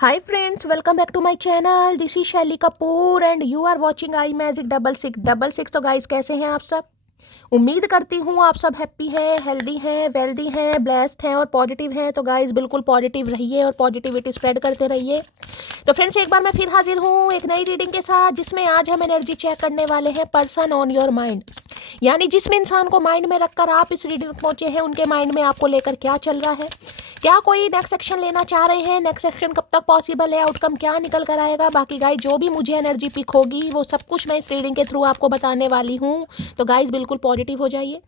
Hi friends, welcome back to my channel. This is शैली Kapoor and you are watching I magic 6666। तो guys कैसे हैं आप सब? उम्मीद करती हूँ आप सब हैप्पी हैं, हेल्दी हैं, वेल्दी हैं, ब्लेस्ड हैं और पॉजिटिव हैं। तो गाइस बिल्कुल पॉजिटिव रहिए और पॉजिटिविटी स्प्रेड करते रहिए। तो फ्रेंड्स एक बार मैं फिर हाजिर हूँ एक नई रीडिंग के साथ, जिसमें आज हम एनर्जी चेक करने वाले हैं पर्सन ऑन योर माइंड। यानी जिस इंसान को माइंड में रखकर आप इस रीडिंग तक पहुंचे हैं, उनके माइंड में आपको लेकर क्या चल रहा है, क्या कोई नेक्स्ट एक्शन लेना चाह रहे हैं, नेक्स्ट एक्शन कब तक पॉसिबल है, आउटकम क्या निकल कर आएगा। बाकी गाइस जो भी मुझे एनर्जी पिक होगी वो सब कुछ मैं इस रीडिंग के थ्रू आपको बताने वाली हूँ। तो गाइस बिल्कुल पॉजिटिव हो जाइए।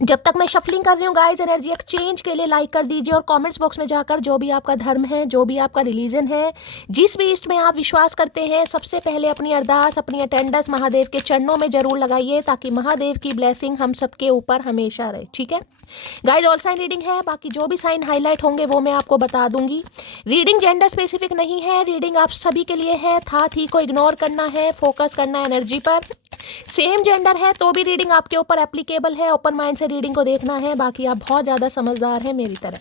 जब तक मैं शफलिंग कर रही हूँ गाइस, एनर्जी एक्सचेंज के लिए लाइक कर दीजिए और कमेंट्स बॉक्स में जाकर जो भी आपका धर्म है, जो भी आपका रिलीजन है, जिस भी ईस्ट में आप विश्वास करते हैं, सबसे पहले अपनी अरदास, अपनी अटेंडेंस महादेव के चरणों में जरूर लगाइए, ताकि महादेव की ब्लेसिंग हम सबके ऊपर हमेशा रहे। ठीक है गाइस, ऑल साइन रीडिंग है, बाकी जो भी साइन हाईलाइट होंगे वो मैं आपको बता दूंगी। रीडिंग जेंडर स्पेसिफिक नहीं है, रीडिंग आप सभी के लिए है। था थी को इग्नोर करना है, फोकस करना है एनर्जी पर। सेम जेंडर है तो भी रीडिंग आपके ऊपर एप्लीकेबल है। ओपन माइंड से रीडिंग को देखना है। बाकी आप बहुत ज़्यादा समझदार हैं मेरी तरह।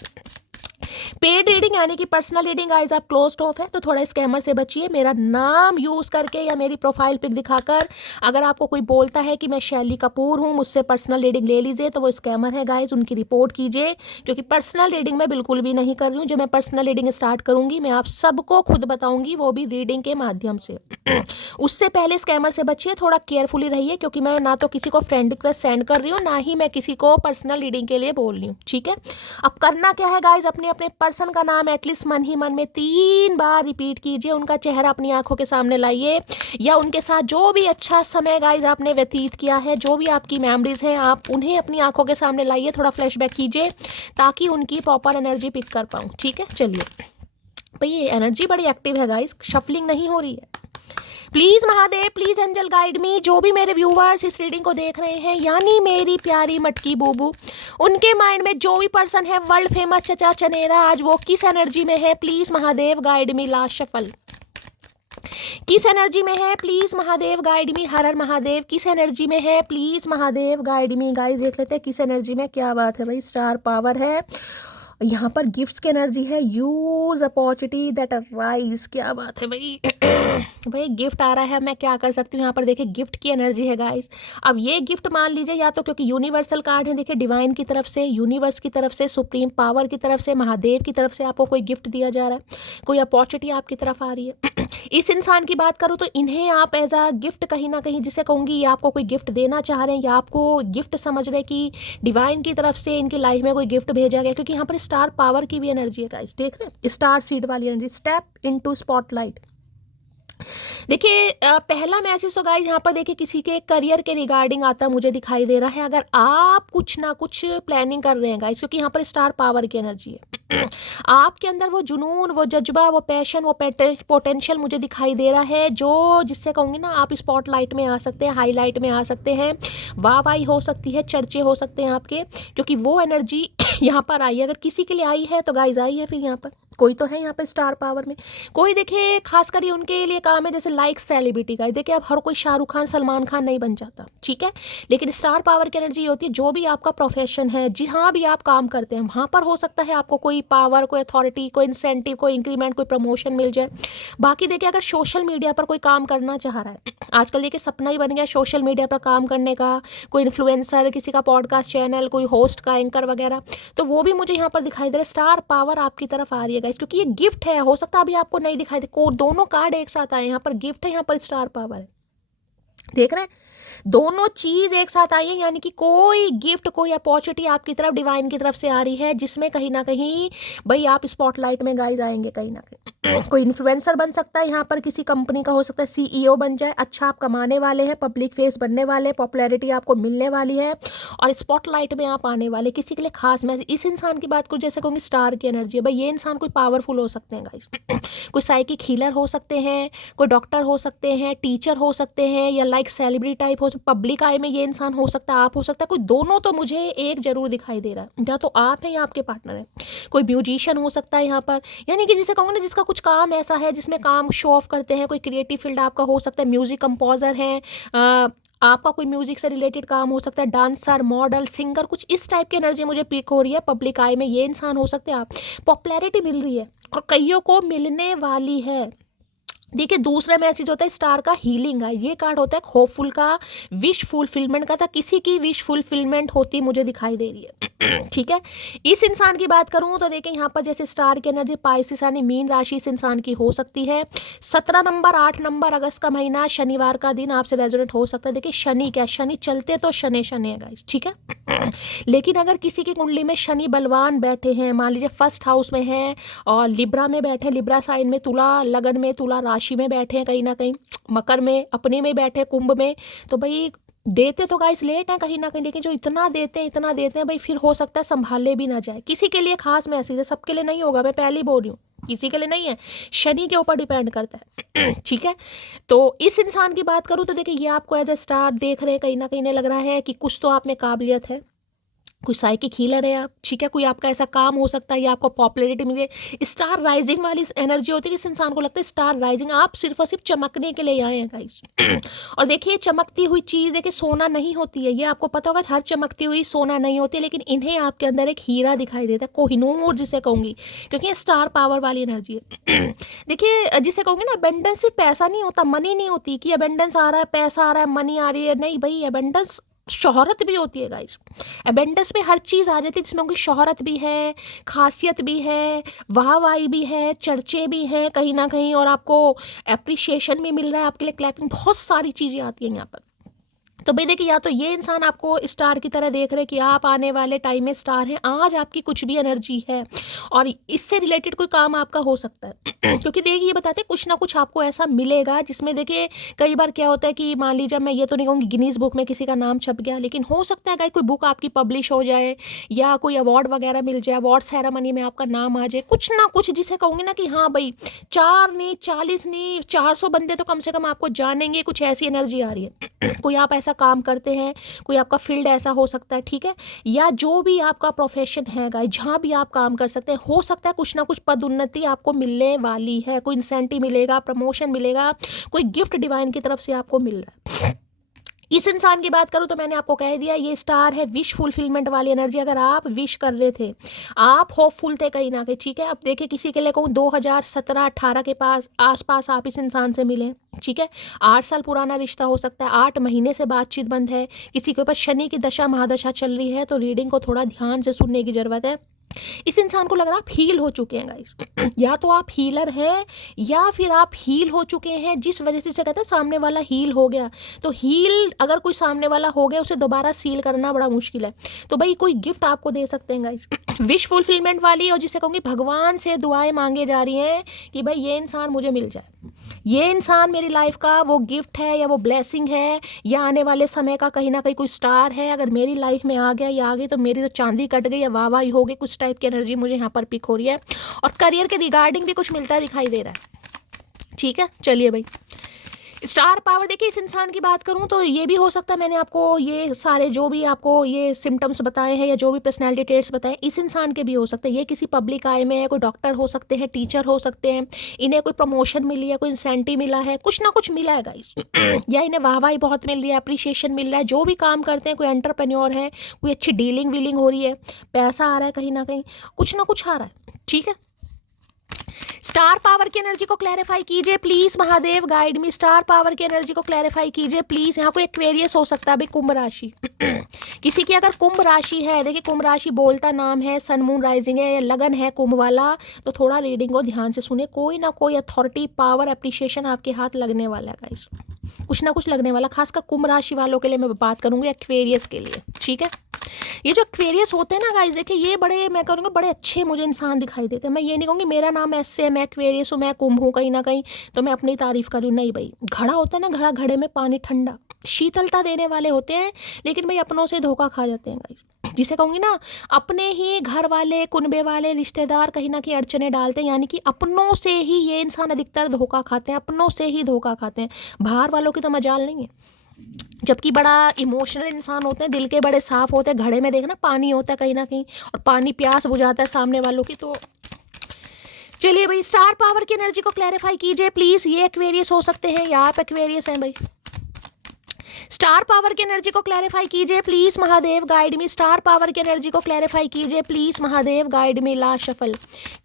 पेड रीडिंग यानी कि पर्सनल रीडिंग गाइस आप क्लोज्ड ऑफ है, तो थोड़ा स्कैमर से बचिए। मेरा नाम यूज़ करके या मेरी प्रोफाइल पिक दिखाकर अगर आपको कोई बोलता है कि मैं शैली कपूर हूँ, मुझसे पर्सनल रीडिंग ले लीजिए, तो वो स्कैमर है गाइस, उनकी रिपोर्ट कीजिए। क्योंकि पर्सनल रीडिंग मैं बिल्कुल भी नहीं कर रही हूँ। जो मैं पर्सनल रीडिंग स्टार्ट करूँगी मैं आप सबको खुद बताऊँगी, वो भी रीडिंग के माध्यम से। उससे पहले स्कैमर से बचिए, थोड़ा केयरफुली रहिए, क्योंकि मैं ना तो किसी को फ्रेंड रिक्वेस्ट सेंड कर रही हूँ, ना ही मैं किसी को पर्सनल रीडिंग के लिए बोल रही हूँ। ठीक है, अब करना क्या है गाइज, अपने अपने पर्सन का नाम एटलीस्ट मन ही मन में 3 बार रिपीट कीजिए। उनका चेहरा अपनी आंखों के सामने लाइए, या उनके साथ जो भी अच्छा समय गाइज आपने व्यतीत किया है, जो भी आपकी मेमोरीज हैं, आप उन्हें अपनी आंखों के सामने लाइए, थोड़ा फ्लैशबैक कीजिए, ताकि उनकी प्रॉपर एनर्जी पिक कर पाऊँ। ठीक है, चलिए भाई, ये एनर्जी बड़ी एक्टिव है गाइज, शफलिंग नहीं हो रही है। Please Mahadev, please angel guide me. जो भी मेरे व्यूवर्स इस रीडिंग को देख रहे हैं, यानी मेरी प्यारी मटकी बूबू, उनके माइंड में जो भी पर्सन है वर्ल्ड फेमस चचा चनेरा, आज वो किस एनर्जी में है, please Mahadev guide me. Last shuffle किस एनर्जी में है, प्लीज महादेव गाइड मी। हर हर महादेव, किस एनर्जी में है, please Mahadev guide me. Guys देख लेते हैं किस एनर्जी में। क्या बात है भाई, स्टार पावर है यहाँ पर, गिफ्ट्स की एनर्जी है। Use opportunity that arise. क्या बात है भाई भाई गिफ्ट आ रहा है, मैं क्या कर सकती हूँ। यहाँ पर देखिए गिफ्ट की एनर्जी है गाइस। अब ये गिफ्ट मान लीजिए, या तो क्योंकि यूनिवर्सल कार्ड है, देखिए डिवाइन की तरफ से, यूनिवर्स की तरफ से, सुप्रीम पावर की तरफ से, महादेव की तरफ से आपको कोई गिफ्ट दिया जा रहा है, कोई अपॉर्चुनिटी आपकी तरफ आ रही है। इस इंसान की बात करूँ तो इन्हें आप एज अ गिफ्ट कहीं ना कहीं, जिसे कहूँगी ये आपको कोई गिफ्ट देना चाह रहे हैं, या आपको गिफ्ट समझ रहे हैं कि डिवाइन की तरफ से इनकी लाइफ में कोई गिफ्ट भेजा गया। क्योंकि यहाँ पर स्टार पावर की भी एनर्जी है गाइस, देख रहे हैं, स्टार सीड वाली एनर्जी, स्टेप इनटू स्पॉटलाइट। देखिए पहला मैसेज तो गाइस यहाँ पर देखिए किसी के करियर के रिगार्डिंग आता मुझे दिखाई दे रहा है। अगर आप कुछ ना कुछ प्लानिंग कर रहे हैं गाइस, क्योंकि यहाँ पर स्टार पावर की एनर्जी है, आपके अंदर वो जुनून, वो जज्बा, वो पैशन, वो पोटेंशियल मुझे दिखाई दे रहा है, जो जिससे कहूँगी ना आप स्पॉटलाइट में आ सकते हैं, हाईलाइट में आ सकते हैं, वाहवाही हो सकती है, चर्चे हो सकते हैं आपके, क्योंकि वो एनर्जी यहाँ पर आई है। अगर किसी के लिए आई है तो गाइस आई है, फिर यहाँ पर कोई तो है यहाँ पे स्टार पावर में। कोई देखिए खासकर ये उनके लिए काम है, जैसे लाइक सेलिब्रिटी का। देखिए अब हर कोई शाहरुख खान, सलमान खान नहीं बन जाता, ठीक है, लेकिन स्टार पावर की एनर्जी होती है जो भी आपका प्रोफेशन है, जहाँ भी आप काम करते हैं, वहाँ पर हो सकता है आपको कोई पावर, कोई अथॉरिटी, कोई इंसेंटिव, कोई इंक्रीमेंट, कोई प्रमोशन मिल जाए। बाकी देखिए अगर सोशल मीडिया पर कोई काम करना चाह रहा है, आजकल देखिए सपना ही बन गया सोशल मीडिया पर काम करने का, कोई इन्फ्लुएंसर, किसी का पॉडकास्ट चैनल, कोई होस्ट का, एंकर वगैरह, तो वो भी मुझे यहाँ पर दिखाई दे रहा है। स्टार पावर आपकी तरफ आ रही है गाइस, क्योंकि ये गिफ्ट है। हो सकता है अभी आपको नहीं दिखाई दे, दोनों कार्ड एक साथ आए, यहाँ पर गिफ्ट है, यहाँ पर स्टार पावर है, देख रहे हैं, दोनों चीज एक साथ आई है। यानी कि कोई गिफ्ट, कोई अपॉर्चुनिटी आपकी तरफ डिवाइन की तरफ से आ रही है, जिसमें कहीं ना कहीं भाई आप स्पॉटलाइट में गाइज आएंगे कहीं ना कहीं। कोई इन्फ्लुएंसर बन सकता है, यहाँ पर किसी कंपनी का हो सकता है सीईओ बन जाए, अच्छा आप कमाने वाले हैं, पब्लिक फेस बनने वाले, पॉपुलैरिटी आपको मिलने वाली है और स्पॉटलाइट में आप आने वाले, किसी के लिए खास मैसेज। इस इंसान की बात करूँ, जैसे कहूँगी स्टार की एनर्जी है भाई, ये इंसान कोई पावरफुल हो सकते हैं गाइज, कोई साइकिक हीलर हो सकते हैं, कोई डॉक्टर हो सकते हैं, टीचर हो सकते हैं, या लाइक सेलिब्रिटी टाइप हो, पब्लिक आई में ये इंसान हो सकता है, आप हो सकता है, कोई दोनों तो मुझे एक जरूर दिखाई दे रहा है, या तो आप हैं या आपके पार्टनर है। कोई म्यूजिशियन हो सकता है यहाँ पर, यानी कि जिसे कहूँगा ना जिसका कुछ काम ऐसा है जिसमें काम शो ऑफ करते हैं, कोई क्रिएटिव फील्ड आपका हो सकता है, म्यूजिक कंपोजर है, आपका कोई म्यूजिक से रिलेटेड काम हो सकता है, डांसर, मॉडल, सिंगर, कुछ इस टाइप की एनर्जी मुझे पिक हो रही है पब्लिक आई में। ये इंसान हो सकते हैं आप। पॉपुलैरिटी मिल रही है और कईयों को मिलने वाली है। देखिए दूसरा मैसेज होता है स्टार का हीलिंग का। ये कार्ड होता है होपफुल का, विश फुलफिलमेंट का था। किसी की विश फुलफिलमेंट होती मुझे दिखाई दे रही है। ठीक है, इस इंसान की बात करूं तो देखिए यहाँ पर जैसे स्टार की एनर्जी पाइसिस यानी मीन राशि इस इंसान की हो सकती है। 17 नंबर 8 नंबर अगस्त का महीना शनिवार का दिन आपसे रेजोनेट हो सकता है। देखिए शनि क्या, शनि चलते तो शनि शनि है गाइस, ठीक है। लेकिन अगर किसी की कुंडली में शनि बलवान बैठे हैं, मान लीजिए फर्स्ट हाउस में है और लिब्रा में बैठे, लिब्रा साइन में, तुला लगन में, तुला राशि में बैठे हैं, कहीं ना कहीं मकर में अपने में बैठे, कुंभ में, तो भाई देते तो गाइस लेट है कहीं ना कहीं, लेकिन जो इतना देते हैं भाई फिर हो सकता है संभाले भी ना जाए। किसी के लिए खास मैसेज है, सबके लिए नहीं होगा, मैं पहले ही बोल रही हूँ, किसी के लिए नहीं है, शनि के ऊपर डिपेंड करता है। ठीक है, तो इस इंसान की बात करूँ तो देखिए ये आपको एज ए स्टार देख रहे हैं, कहीं ना कहीं लग रहा है कि कुछ तो आप में काबिलियत है, कोई साइकिक हीलर है आप, ठीक है, कोई आपका ऐसा काम हो सकता है या आपको पॉपुलैरिटी मिले। स्टार राइजिंग वाली एनर्जी होती है, इस इंसान को लगता है स्टार राइजिंग, आप सिर्फ और सिर्फ चमकने के लिए आए हैं गाइस। और देखिए चमकती हुई चीज़ देखिए सोना नहीं होती है, ये आपको पता होगा, हर चमकती हुई सोना नहीं होती है, लेकिन इन्हें आपके अंदर एक हीरा दिखाई देता है, कोहिनूर जिसे कहूँगी, क्योंकि ये स्टार पावर वाली एनर्जी है। देखिए जिसे कहूँगी ना, अबेंडेंस सिर्फ पैसा नहीं होता, मनी नहीं होती कि अबेंडेंस आ रहा है, पैसा आ रहा है, मनी आ रही है, नहीं भाई, अबेंडेंस शोहरत भी होती है गाइस। अबेंडेंस में हर चीज़ आ जाती है जिसमें उनकी शोहरत भी है, खासियत भी है, वाहवाही भी है, चर्चे भी हैं कहीं ना कहीं, और आपको एप्रिशिएशन भी मिल रहा है, आपके लिए क्लैपिंग, बहुत सारी चीज़ें आती हैं यहाँ पर। तो भाई देखिए या तो ये इंसान आपको स्टार की तरह देख रहे हैं कि आप आने वाले टाइम में स्टार हैं, आज आपकी कुछ भी एनर्जी है और इससे रिलेटेड कोई काम आपका हो सकता है। क्योंकि देखिए ये बताते हैं कुछ ना कुछ आपको ऐसा मिलेगा जिसमें देखिए कई बार क्या होता है कि मान लीजिए, मैं ये तो नहीं कहूँगी गिनीज बुक में किसी का नाम छप गया, लेकिन हो सकता है कोई बुक आपकी पब्लिश हो जाए या कोई अवार्ड वगैरह मिल जाए, अवार्ड सेरेमनी में आपका नाम आ जाए, कुछ ना कुछ जिसे कहूँगी ना कि हाँ भाई 4 नहीं 40 नहीं 400 बंदे तो कम से कम आपको जानेंगे, कुछ ऐसी एनर्जी आ रही है। कोई आप ऐसा काम करते हैं, कोई आपका फील्ड ऐसा हो सकता है, ठीक है, या जो भी आपका प्रोफेशन है गाइस, जहाँ भी आप काम कर सकते हैं, हो सकता है कुछ ना कुछ पदोन्नति आपको मिलने वाली है, कोई इंसेंटिव मिलेगा, प्रमोशन मिलेगा, कोई गिफ्ट डिवाइन की तरफ से आपको मिल रहा है। इस इंसान की बात करूं तो मैंने आपको कह दिया ये स्टार है विश फुलफिलमेंट वाली एनर्जी। अगर आप विश कर रहे थे, आप होपफुल थे कहीं ना कहीं, ठीक है, अब देखिए किसी के लिए कहूँ 2017-18 के पास आसपास आप इस इंसान से मिले, ठीक है, 8 साल पुराना रिश्ता हो सकता है, 8 महीने से बातचीत बंद है, किसी के ऊपर शनि की दशा महादशा चल रही है, तो रीडिंग को थोड़ा ध्यान से सुनने की जरूरत है। इस इंसान को लग रहा है आप हील हो चुके हैं गाइस, या तो आप हीलर हैं या फिर आप हील हो चुके हैं, जिस वजह से कहते हैं सामने वाला हील हो गया। तो हील अगर कोई सामने वाला हो गया, उसे दोबारा सील करना बड़ा मुश्किल है, तो भाई कोई गिफ्ट आपको दे सकते हैं गाइस, विश फुलफिलमेंट वाली, और जिसे कहूँगी भगवान से दुआएं मांगे जा रही हैं कि भाई ये इंसान मुझे मिल जाए, ये इंसान मेरी लाइफ का वो गिफ्ट है या वो ब्लेसिंग है या आने वाले समय का कहीं ना कहीं कोई स्टार है, अगर मेरी लाइफ में आ गया या आ गई तो मेरी तो चांदी कट गई या वाहवाही हो गई, कुछ टाइप की एनर्जी मुझे यहाँ पर पिक हो रही है। और करियर के रिगार्डिंग भी कुछ मिलता दिखाई दे रहा है, ठीक है। चलिए भाई स्टार पावर देखिए इस इंसान की बात करूं तो ये भी हो सकता है, मैंने आपको ये सारे जो भी आपको ये सिम्टम्स बताए हैं या जो भी पर्सनैलिटी ट्रेट्स बताए, इस इंसान के भी हो सकते हैं। ये किसी पब्लिक आई में है, कोई डॉक्टर हो सकते हैं, टीचर हो सकते हैं, इन्हें कोई प्रमोशन मिली है, कोई इंसेंटिव मिला है, कुछ ना कुछ मिला है गाइस, या इन्हें वाहवाही बहुत मिल रही है, अप्रिशिएशन मिल रहा है, जो भी काम करते हैं, कोई एंटरप्रेन्योर है, कोई अच्छी डीलिंग वीलिंग हो रही है, पैसा आ रहा है, कहीं ना कहीं कुछ ना कुछ आ रहा है, ठीक है। स्टार पावर की एनर्जी को क्लैरिफाई कीजिए please, Mahadev guide me, star power की एनर्जी को क्लैरिफाई कीजिए प्लीज। यहाँ कोई एक्वेरियस हो सकता है भाई, कुंभ राशि किसी की अगर कुंभ राशि है, देखिए कुंभ राशि बोलता नाम है, सन मून राइजिंग है, लगन है कुंभ वाला, तो थोड़ा रीडिंग को ध्यान से सुने, कोई ना कोई अथॉरिटी पावर एप्रिशिएशन आपके हाथ लगने वाला है गाइस, कुछ ना कुछ लगने वाला, खासकर कुंभ राशि वालों के लिए मैं बात करूंगी, एक्वेरियस के लिए, ठीक है। ये जो एक्वेरियस होते हैं ना गाइस, देखिए ये बड़े, मैं कहूँगा बड़े अच्छे मुझे इंसान दिखाई देते हैं। मैं ये नहीं कहूँगी मेरा नाम ऐसे है, मैं एक्वेरियस हूँ, मैं कुंभ हूँ कहीं ना कहीं तो मैं अपनी तारीफ करूँ, नहीं भाई, घड़ा होता है ना, घड़ा, घड़े में पानी ठंडा शीतलता देने वाले होते हैं, लेकिन भाई अपनों से धोखा खा जाते हैं गाइस, जिसे कहूँगी ना अपने ही घर वाले, कुनबे वाले, रिश्तेदार कहीं ना कहीं अड़चने डालते हैं, यानी कि अपनों से ही ये इंसान अधिकतर धोखा खाते हैं, अपनों से ही धोखा खाते हैं, बाहर वालों की तो मजाल नहीं है। जबकि बड़ा इमोशनल इंसान होते हैं, दिल के बड़े साफ होते हैं, घड़े में देखना पानी होता है कहीं ना कहीं, और पानी प्यास बुझाता है सामने वालों की। तो चलिए भाई स्टार पावर की एनर्जी को क्लैरिफाई कीजिए प्लीज, ये एक्वेरियस हो सकते हैं या आप एक्वेरियस हैं भाई। स्टार पावर की एनर्जी को क्लैरिफाई कीजिए please Mahadev guide me. Star power की एनर्जी को क्लैरिफाई कीजिए please Mahadev guide me. Last shuffle.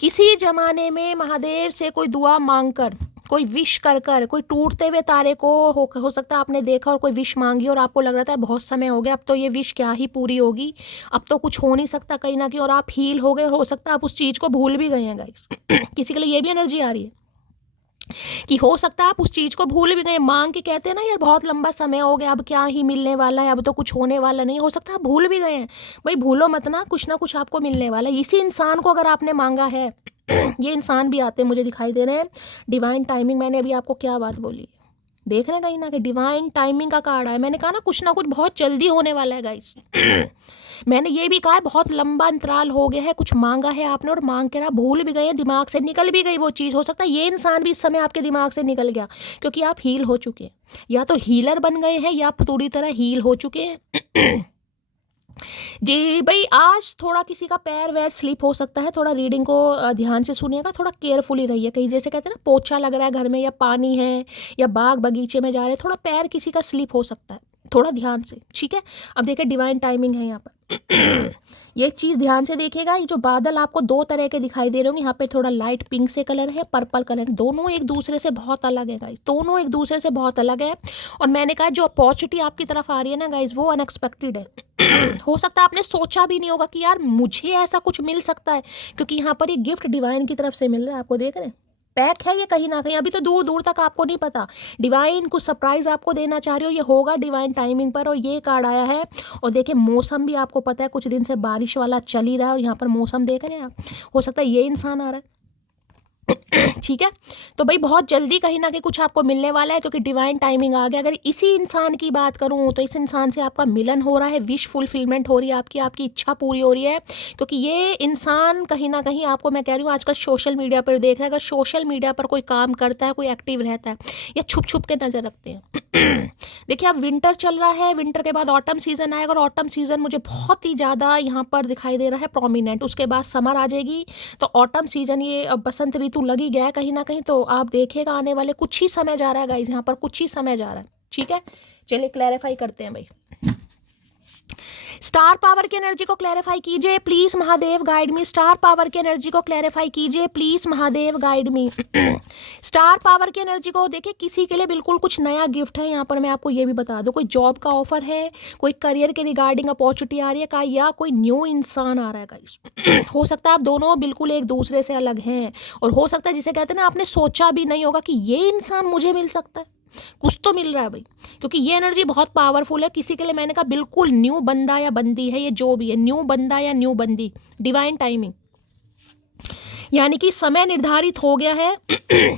किसी जमाने में महादेव से कोई दुआ मांगकर, कोई विश कर कर, कोई टूटते हुए तारे को हो सकता है आपने देखा और कोई विश मांगी और आपको लग रहा था बहुत समय हो गया, अब तो ये विश क्या ही पूरी होगी, अब तो कुछ हो नहीं सकता कहीं ना कहीं, और आप हील हो गए और हो सकता है आप उस चीज़ को भूल भी गए हैं गाइस। किसी के लिए ये भी एनर्जी आ रही है कि हो सकता है आप उस चीज़ को भूल भी गए। मांग के कहते हैं ना यार बहुत लंबा समय हो गया, अब क्या ही मिलने वाला है, अब तो कुछ होने वाला नहीं, हो सकता है आप भूल भी गए हैं। भाई भूलो मत ना, कुछ ना कुछ आपको मिलने वाला है। इसी इंसान को अगर आपने मांगा है, ये इंसान भी आते हैं मुझे दिखाई दे रहे हैं। डिवाइन टाइमिंग, मैंने अभी आपको क्या बात बोली, देख रहे हैं कहीं ना कहीं डिवाइन टाइमिंग का कार्ड है। मैंने कहा ना कुछ ना कुछ बहुत जल्दी होने वाला है गाइस। मैंने ये भी कहा है बहुत लंबा अंतराल हो गया है, कुछ मांगा है आपने और मांग के ना भूल भी गए हैं, दिमाग से निकल भी गई वो चीज़। हो सकता है ये इंसान भी इस समय आपके दिमाग से निकल गया क्योंकि आप हील हो चुके हैं, या तो हीलर बन गए हैं या आप पूरी तरह हील हो चुके हैं। जी भाई, आज थोड़ा किसी का पैर वैर स्लिप हो सकता है, थोड़ा रीडिंग को ध्यान से सुनिएगा, थोड़ा केयरफुली रहिए। कहीं जैसे कहते हैं ना पोछा लग रहा है घर में, या पानी है, या बाग बगीचे में जा रहे हैं, थोड़ा पैर किसी का स्लिप हो सकता है, थोड़ा ध्यान से, ठीक है। अब देखिए डिवाइन टाइमिंग है यहाँ पर। ये चीज़ ध्यान से देखिएगा, ये जो बादल आपको दो तरह के दिखाई दे रहे होंगे, यहाँ पे थोड़ा लाइट पिंक से कलर है, पर्पल कलर है, दोनों एक दूसरे से बहुत अलग है गाइस, दोनों एक दूसरे से बहुत अलग है। और मैंने कहा जो अपॉर्चुनिटी आपकी तरफ आ रही है ना गाइस, वो अनएक्सपेक्टेड है। हो सकता है आपने सोचा भी नहीं होगा कि यार मुझे ऐसा कुछ मिल सकता है, क्योंकि यहाँ पर ये गिफ्ट डिवाइन की तरफ से मिल रहा है, आपको देख रहे हैं पैक है ये कहीं ना कहीं, अभी तो दूर दूर तक आपको नहीं पता। डिवाइन कुछ सरप्राइज आपको देना चाह रही हो, ये होगा डिवाइन टाइमिंग पर। और ये कार्ड आया है, और देखिए मौसम भी आपको पता है कुछ दिन से बारिश वाला चल ही रहा है, और यहाँ पर मौसम देख रहे हैं आप, हो सकता है ये इंसान आ रहा है। ठीक है, तो भाई बहुत जल्दी कहीं ना कहीं कुछ आपको मिलने वाला है, क्योंकि डिवाइन टाइमिंग आ गया। अगर इसी इंसान की बात करूं तो इस इंसान से आपका मिलन हो रहा है, विश फुलफिलमेंट हो रही है, आपकी इच्छा पूरी हो रही है, क्योंकि ये इंसान कहीं ना कहीं आपको मैं कह रही हूँ आजकल सोशल मीडिया पर देख रहा है। अगर सोशल मीडिया पर कोई काम करता है, कोई एक्टिव रहता है, या छुप छुप के नजर रखते हैं। देखिए अब विंटर चल रहा है, विंटर के बाद ऑटम सीजन आएगा, और ऑटम सीजन मुझे बहुत ही ज़्यादा यहाँ पर दिखाई दे रहा है प्रोमिनेंट। उसके बाद समर आ जाएगी, तो ऑटम सीजन, ये बसंत ऋतु लग ही गया है कहीं ना कहीं। तो आप देखिएगा आने वाले कुछ ही समय जा रहा है गाइज, यहाँ पर कुछ ही समय जा रहा है, ठीक है। चलिए क्लैरिफाई करते हैं भाई। स्टार पावर की एनर्जी को क्लैरिफाई कीजिए please Mahadev guide me. Star power की एनर्जी को क्लैरिफाई कीजिए please Mahadev guide me. Star power की एनर्जी को देखिए, किसी के लिए बिल्कुल कुछ नया गिफ्ट है यहाँ पर, मैं आपको ये भी बता दूं, कोई जॉब का ऑफर है, कोई करियर के रिगार्डिंग अपॉर्चुनिटी आ रही है का, या कोई न्यू इंसान आ रहा है गाइस। हो सकता है आप दोनों बिल्कुल एक दूसरे से अलग हैं, और हो सकता है जिसे कहते हैं ना आपने सोचा भी नहीं होगा कि ये इंसान मुझे मिल सकता है, कुछ तो मिल रहा है भाई, क्योंकि ये एनर्जी बहुत पावरफुल है। किसी के लिए मैंने कहा बिल्कुल न्यू बंदा या बंदी है, ये जो भी है, न्यू बंदा या न्यू बंदी, डिवाइन टाइमिंग, यानी कि समय निर्धारित हो गया है।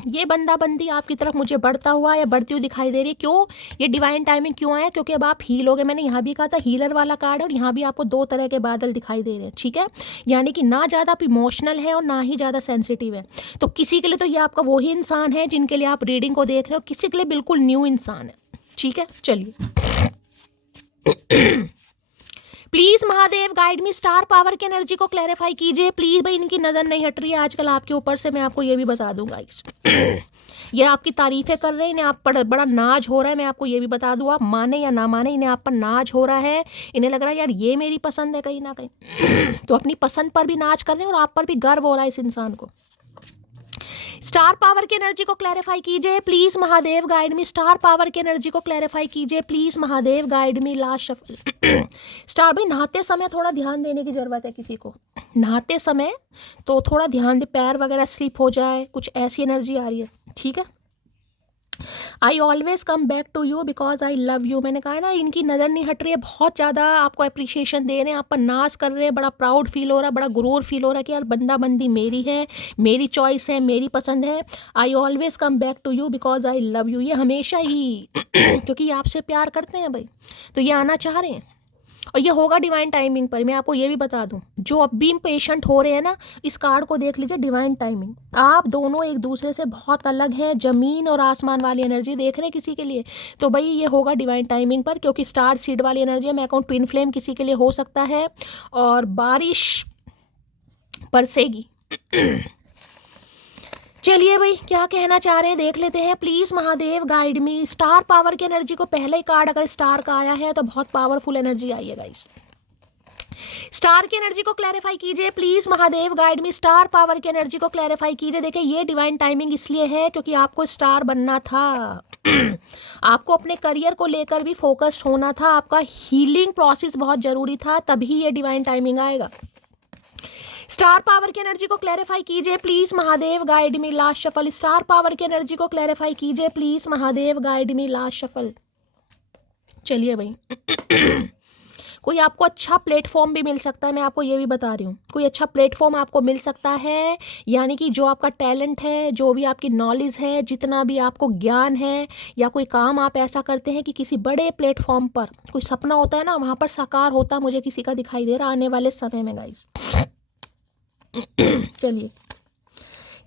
ये बंदा बंदी आपकी तरफ मुझे बढ़ता हुआ या बढ़ती हुई दिखाई दे रही है। क्यों ये डिवाइन टाइमिंग क्यों आया, क्योंकि अब आप हील हो गए। मैंने यहाँ भी कहा था हीलर वाला कार्ड है, और यहाँ भी आपको दो तरह के बादल दिखाई दे रहे हैं, ठीक है। यानी कि ना ज़्यादा आप इमोशनल है और ना ही ज़्यादा सेंसिटिव है। तो किसी के लिए तो ये आपका वही इंसान है जिनके लिए आप रीडिंग को देख रहे हो, किसी के लिए बिल्कुल न्यू इंसान है, ठीक है। चलिए please Mahadev guide me. Star power की एनर्जी को क्लैरिफाई कीजिए प्लीज। भाई इनकी नजर नहीं हट रही है आजकल आपके ऊपर से, मैं आपको ये भी बता दूं गाइस। ये आपकी तारीफें कर रहे हैं, इन्हें आप पर बड़ा नाज हो रहा है, मैं आपको ये भी बता दूं, आप माने या ना माने इन्हें आप पर नाज हो रहा है। इन्हें लग रहा है यार ये मेरी पसंद है कहीं ना कहीं। तो अपनी पसंद पर भी नाज कर रहे हैं, और आप पर भी गर्व हो रहा है इस इंसान को। स्टार पावर की एनर्जी को क्लैरिफाई कीजिए please Mahadev guide me. Star power की एनर्जी को क्लैरिफाई कीजिए please Mahadev guide me. Last shuffle. Star भाई नहाते समय थोड़ा ध्यान देने की जरूरत है किसी को, नहाते समय तो थोड़ा ध्यान दे, पैर वगैरह स्लिप हो जाए, कुछ ऐसी एनर्जी आ रही है, ठीक है। I always come back to you because I love you. मैंने कहा है ना इनकी नज़र नहीं हट रही है, बहुत ज़्यादा आपको अप्रिशिएशन दे रहे हैं, आप पर नाज कर रहे हैं, बड़ा प्राउड फील हो रहा है, बड़ा गुरूर फील हो रहा है कि यार बंदा बंदी मेरी है, मेरी चॉइस है, मेरी पसंद है। I always come back to you because I love you. ये हमेशा ही क्योंकि ये आपसे प्यार करते हैं भाई, तो ये आना चाह रहे हैं, और ये होगा डिवाइन टाइमिंग पर। मैं आपको ये भी बता दूं, जो अब भी इम्पेशेंट हो रहे हैं ना, इस कार्ड को देख लीजिए, डिवाइन टाइमिंग। आप दोनों एक दूसरे से बहुत अलग हैं, जमीन और आसमान वाली एनर्जी देख रहे हैं किसी के लिए, तो भाई ये होगा डिवाइन टाइमिंग पर, क्योंकि स्टार सीड वाली एनर्जी है। मैं कहूँ ट्विन फ्लेम किसी के लिए हो सकता है, और बारिश बरसेगी। चलिए भाई क्या कहना चाह रहे हैं देख लेते हैं। Please Mahadev guide me. Star power की एनर्जी को पहले ही कार्ड अगर स्टार का आया है तो बहुत पावरफुल एनर्जी आई है गाइस। स्टार की एनर्जी को क्लैरिफाई कीजिए please Mahadev guide me. Star power की एनर्जी को क्लैरिफाई कीजिए। देखिए ये डिवाइन टाइमिंग इसलिए है क्योंकि आपको स्टार बनना था। आपको अपने करियर को लेकर भी फोकस्ड होना था। आपका हीलिंग प्रोसेस बहुत जरूरी था, तभी ये डिवाइन टाइमिंग आएगा। स्टार पावर की एनर्जी को क्लैरिफाई कीजिए please Mahadev guide me. Last shuffle. Star power की एनर्जी को क्लैरिफाई कीजिए please Mahadev guide me. Last shuffle. चलिए भाई कोई आपको अच्छा प्लेटफॉर्म भी मिल सकता है, मैं आपको ये भी बता रही हूँ। कोई अच्छा प्लेटफॉर्म आपको मिल सकता है, यानी कि जो आपका टैलेंट है, जो भी आपकी नॉलेज है, जितना भी आपको ज्ञान है, या कोई काम आप ऐसा करते हैं कि किसी बड़े प्लेटफॉर्म पर कोई सपना होता है ना, वहाँ पर साकार होता मुझे किसी का दिखाई दे रहा आने वाले समय में गाइस। चलिए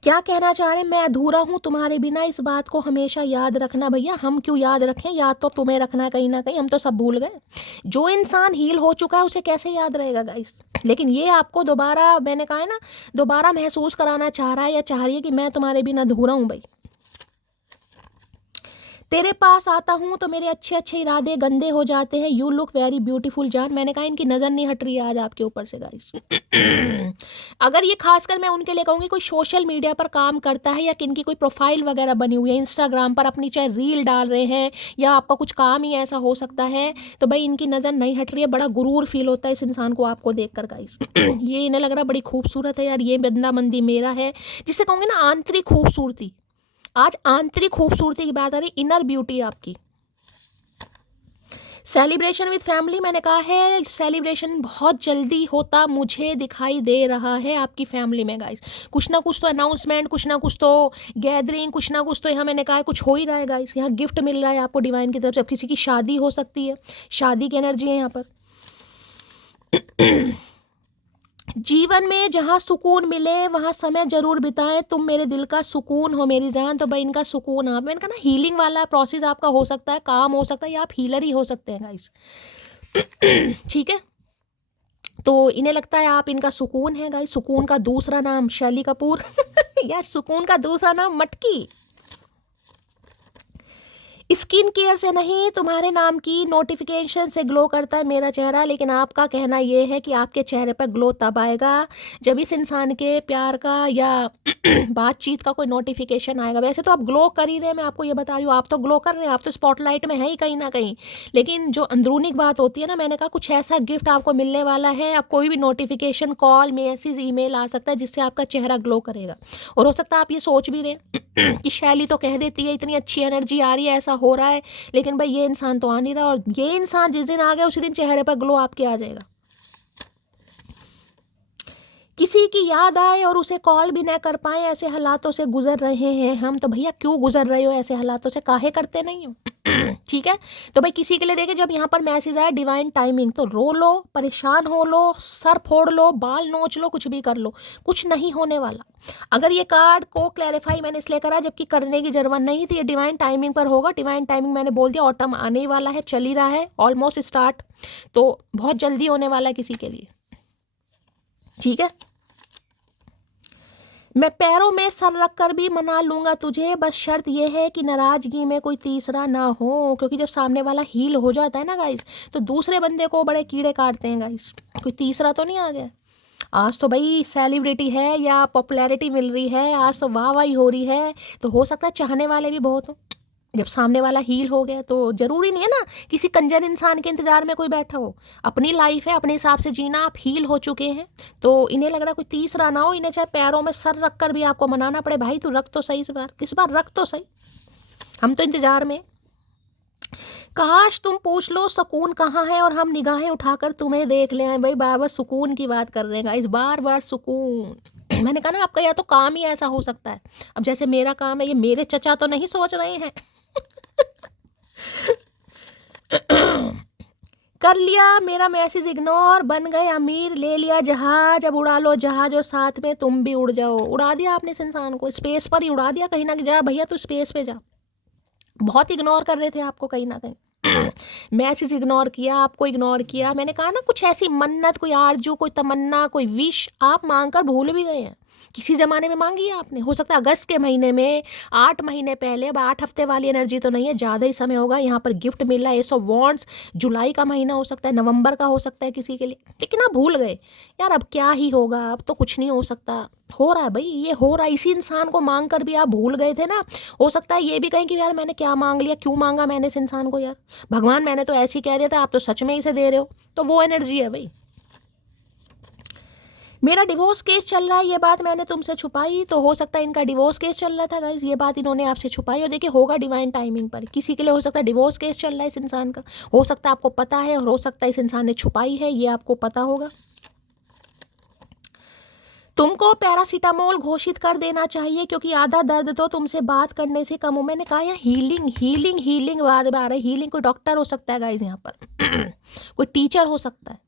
क्या कहना चाह रहे हैं। मैं अधूरा हूँ तुम्हारे बिना, इस बात को हमेशा याद रखना। भैया हम क्यों याद रखें, याद तो तुम्हें रखना है कहीं ना कहीं, हम तो सब भूल गए। जो इंसान हील हो चुका है उसे कैसे याद रहेगा गाइस। लेकिन ये आपको दोबारा, मैंने कहा है ना, दोबारा महसूस कराना चाह रहा है या चाह रही है कि मैं तुम्हारे बिना अधूरा हूँ भाई। तेरे पास आता हूँ तो मेरे अच्छे अच्छे इरादे गंदे हो जाते हैं। यू लुक वेरी ब्यूटीफुल जान। मैंने कहा इनकी नज़र नहीं हट रही है आज आपके ऊपर से गाइस। अगर ये खासकर मैं उनके लिए कहूँगी कोई सोशल मीडिया पर काम करता है या किनकी कोई प्रोफाइल वगैरह बनी हुई है इंस्टाग्राम पर, अपनी चाहे रील डाल रहे हैं या आपका कुछ काम ही ऐसा हो सकता है, तो भाई इनकी नज़र नहीं हट रही है। बड़ा गुरूर फील होता है इस इंसान को आपको देख कर गाइस। ये इन्हें लग रहा बड़ी खूबसूरत है यार, ये बंदाबंदी मेरा है, जिससे कहूँगी ना आंतरिक खूबसूरती। आज आंतरिक खूबसूरती की बात आ रही, इनर ब्यूटी आपकी। सेलिब्रेशन विद फैमिली, मैंने कहा है सेलिब्रेशन बहुत जल्दी होता मुझे दिखाई दे रहा है आपकी फैमिली में गाइस। कुछ ना कुछ तो अनाउंसमेंट, कुछ ना कुछ तो गैदरिंग, कुछ ना कुछ तो यहाँ मैंने कहा है कुछ हो ही रहा है गाइस। यहाँ गिफ्ट मिल रहा है आपको डिवाइन की तरफ से। किसी की शादी हो सकती है, शादी की एनर्जी है यहाँ पर। जीवन में जहाँ सुकून मिले वहाँ समय जरूर बिताएं। तुम मेरे दिल का सुकून हो मेरी जान। तो भाई इनका सुकून आप, मैंने कहा ना हीलिंग वाला प्रोसेस आपका हो सकता है, काम हो सकता है, या आप हीलर ही हो सकते हैं गाइस। ठीक है, तो इन्हें लगता है आप इनका सुकून है गाइस। सुकून का दूसरा नाम शैली कपूर या सुकून का दूसरा नाम मटकी। स्किन केयर से नहीं, तुम्हारे नाम की नोटिफिकेशन से ग्लो करता है मेरा चेहरा। लेकिन आपका कहना यह है कि आपके चेहरे पर ग्लो तब आएगा जब इस इंसान के प्यार का या बातचीत का कोई नोटिफिकेशन आएगा। वैसे तो आप ग्लो कर ही रहे हैं, मैं आपको ये बता रही हूँ, आप तो ग्लो कर रहे हैं, आप तो स्पॉटलाइट में है ही कहीं ना कहीं। लेकिन जो अंदरूनी बात होती है ना, मैंने कहा कुछ ऐसा गिफ्ट आपको मिलने वाला है। आप कोई भी नोटिफिकेशन, कॉल, मैसेज, ईमेल आ सकता है जिससे आपका चेहरा ग्लो करेगा। और हो सकता है आप ये सोच भी रहे कि शैली तो कह देती है इतनी अच्छी एनर्जी आ रही है, ऐसा हो रहा है, लेकिन भाई ये इंसान तो आ नहीं रहा। और ये इंसान जिस दिन आ गया उसी दिन चेहरे पर ग्लो आपके आ जाएगा। किसी की याद आए और उसे कॉल भी ना कर पाए, ऐसे हालातों से गुजर रहे हैं हम। तो भैया क्यों गुजर रहे हो ऐसे हालातों से, काहे करते नहीं हो। ठीक है, तो भाई किसी के लिए देखिए जब यहाँ पर मैसेज आया डिवाइन टाइमिंग, तो रो लो, परेशान हो लो, सर फोड़ लो, बाल नोच लो, कुछ भी कर लो, कुछ नहीं होने वाला। अगर ये कार्ड को क्लैरिफाई मैंने इसलिए करा जबकि करने की जरूरत नहीं थी, ये डिवाइन टाइमिंग पर होगा। डिवाइन टाइमिंग मैंने बोल दिया, ऑटम आने ही वाला है, चल ही रहा है, ऑलमोस्ट स्टार्ट, तो बहुत जल्दी होने वाला है किसी के लिए। ठीक है, मैं पैरों में सर रख कर भी मना लूंगा तुझे, बस शर्त यह है कि नाराजगी में कोई तीसरा ना हो। क्योंकि जब सामने वाला हील हो जाता है ना गाइस, तो दूसरे बंदे को बड़े कीड़े काटते हैं गाइस। कोई तीसरा तो नहीं आ गया। आज तो भाई सेलिब्रिटी है या पॉपुलैरिटी मिल रही है, आज तो वाहवाही हो रही है, तो हो सकता है चाहने वाले भी बहुत हो। जब सामने वाला हील हो गया तो जरूरी नहीं है ना किसी कंजर इंसान के इंतजार में कोई बैठा हो। अपनी लाइफ है, अपने हिसाब से जीना। आप हील हो चुके हैं, तो इन्हें लग रहा कोई तीसरा ना हो। इन्हें चाहे पैरों में सर रख कर भी आपको मनाना पड़े, भाई तू रख तो सही, इस बार रख तो सही, हम तो इंतजार में। काश तुम पूछ लो सुकून कहाँ है और हम निगाहें उठाकर तुम्हें देख लें। भाई बार बार सुकून की बात कर रहे हैं इस बार बार सुकून। मैंने कहा ना आपका या तो काम ही ऐसा हो सकता है। अब जैसे मेरा काम है, ये मेरे चचा तो नहीं सोच रहे हैं। कर लिया मेरा मैसेज इग्नोर, बन गए अमीर, ले लिया जहाज, अब उड़ा लो जहाज और साथ में तुम भी उड़ जाओ। उड़ा दिया आपने इस इंसान को, स्पेस पर ही उड़ा दिया कहीं ना। जा भैया तू स्पेस पे जा। बहुत इग्नोर कर रहे थे आपको कहीं ना कहीं। मैसेज इग्नोर किया, आपको इग्नोर किया। मैंने कहा ना कुछ ऐसी मन्नत, कोई आरजू, कोई तमन्ना, कोई विश आप मांग कर भूल भी गए हैं। किसी ज़माने में मांगी है आपने? हो सकता है अगस्त के महीने में, 8 महीने पहले, अब 8 हफ्ते वाली एनर्जी तो नहीं है, ज़्यादा ही समय होगा। यहाँ पर गिफ्ट मिल रहा है, एस ऑफ वॉन्ड्स, जुलाई का महीना हो सकता है, नवंबर का हो सकता है किसी के लिए, लेकिन आप भूल गए यार, अब क्या ही होगा, अब तो कुछ नहीं हो सकता। हो रहा है भाई, ये हो रहा है। इसी इंसान को मांग कर भी आप भूल गए थे ना। हो सकता है ये भी कहें कि यार मैंने क्या मांग लिया, क्यों मांगा मैंने इस इंसान को, यार भगवान मैंने तो ऐसे ही कह दिया था, आप तो सच में इसे दे रहे हो। तो वो एनर्जी है भाई। मेरा डिवोर्स केस चल रहा है, ये बात मैंने तुमसे छुपाई, तो हो सकता है इनका डिवोर्स केस चल रहा था गाइस, ये बात इन्होंने आपसे छुपाई, और देखिए होगा डिवाइन टाइमिंग पर। किसी के लिए हो सकता है डिवोर्स केस चल रहा है इस इंसान का, हो सकता है आपको पता है, और हो सकता है इस इंसान ने छुपाई है, ये आपको पता होगा। तुमको पैरासीटामोल घोषित कर देना चाहिए, क्योंकि आधा दर्द तो तुमसे बात करने से कम हो। मैंने कहा यार हीलिंग हीलिंग हीलिंग बार बार है, हीलिंग कोई डॉक्टर हो सकता है गाइस यहाँ पर कोई टीचर हो सकता है,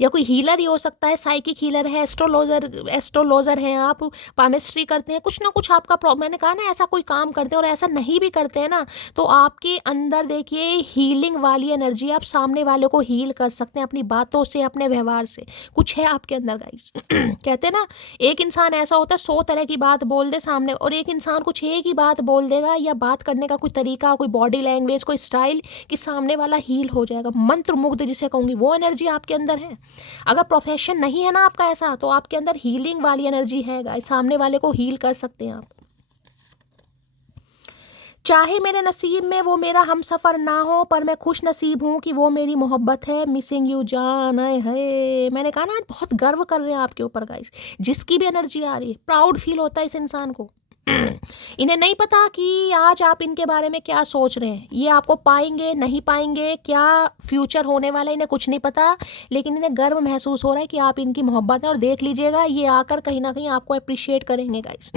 या कोई हीलर ही हो सकता है, साइकिक हीलर है, एस्ट्रोलॉजर हैं आप, पामिस्ट्री करते हैं, कुछ ना कुछ आपका मैंने कहा ना ऐसा कोई काम करते हैं, और ऐसा नहीं भी करते हैं ना, तो आपके अंदर देखिए हीलिंग वाली एनर्जी, आप सामने वाले को हील कर सकते हैं अपनी बातों से, अपने व्यवहार से, कुछ है आपके अंदर गाइस कहते हैं ना, एक इंसान ऐसा होता है 100 तरह की बात बोल दे सामने, और एक इंसान कुछ एक ही बात बोल देगा, या बात करने का कोई तरीका, कोई बॉडी लैंग्वेज, कोई स्टाइल, कि सामने वाला हील हो जाएगा, मंत्र मुग्ध जिसे कहूँगी, वो एनर्जी आपके अंदर है। अगर प्रोफेशन नहीं है ना आपका ऐसा, तो आपके अंदर हीलिंग वाली एनर्जी है गाइस, सामने वाले को हील कर सकते हैं आप। चाहे मेरे नसीब में वो मेरा हम सफ़र ना हो, पर मैं खुश नसीब हूँ कि वो मेरी मोहब्बत है, मिसिंग यू जान है। मैंने कहा ना आज बहुत गर्व कर रहे हैं आपके ऊपर गाइस, जिसकी भी एनर्जी आ रही है, प्राउड फील होता है इस इंसान को। इन्हें नहीं पता कि आज आप इनके बारे में क्या सोच रहे हैं, ये आपको पाएंगे नहीं पाएंगे, क्या फ्यूचर होने वाला है, इन्हें कुछ नहीं पता, लेकिन इन्हें गर्व महसूस हो रहा है कि आप इनकी मोहब्बत है। और देख लीजिएगा ये आकर कहीं ना कहीं आपको अप्रिशिएट करेंगे गाइस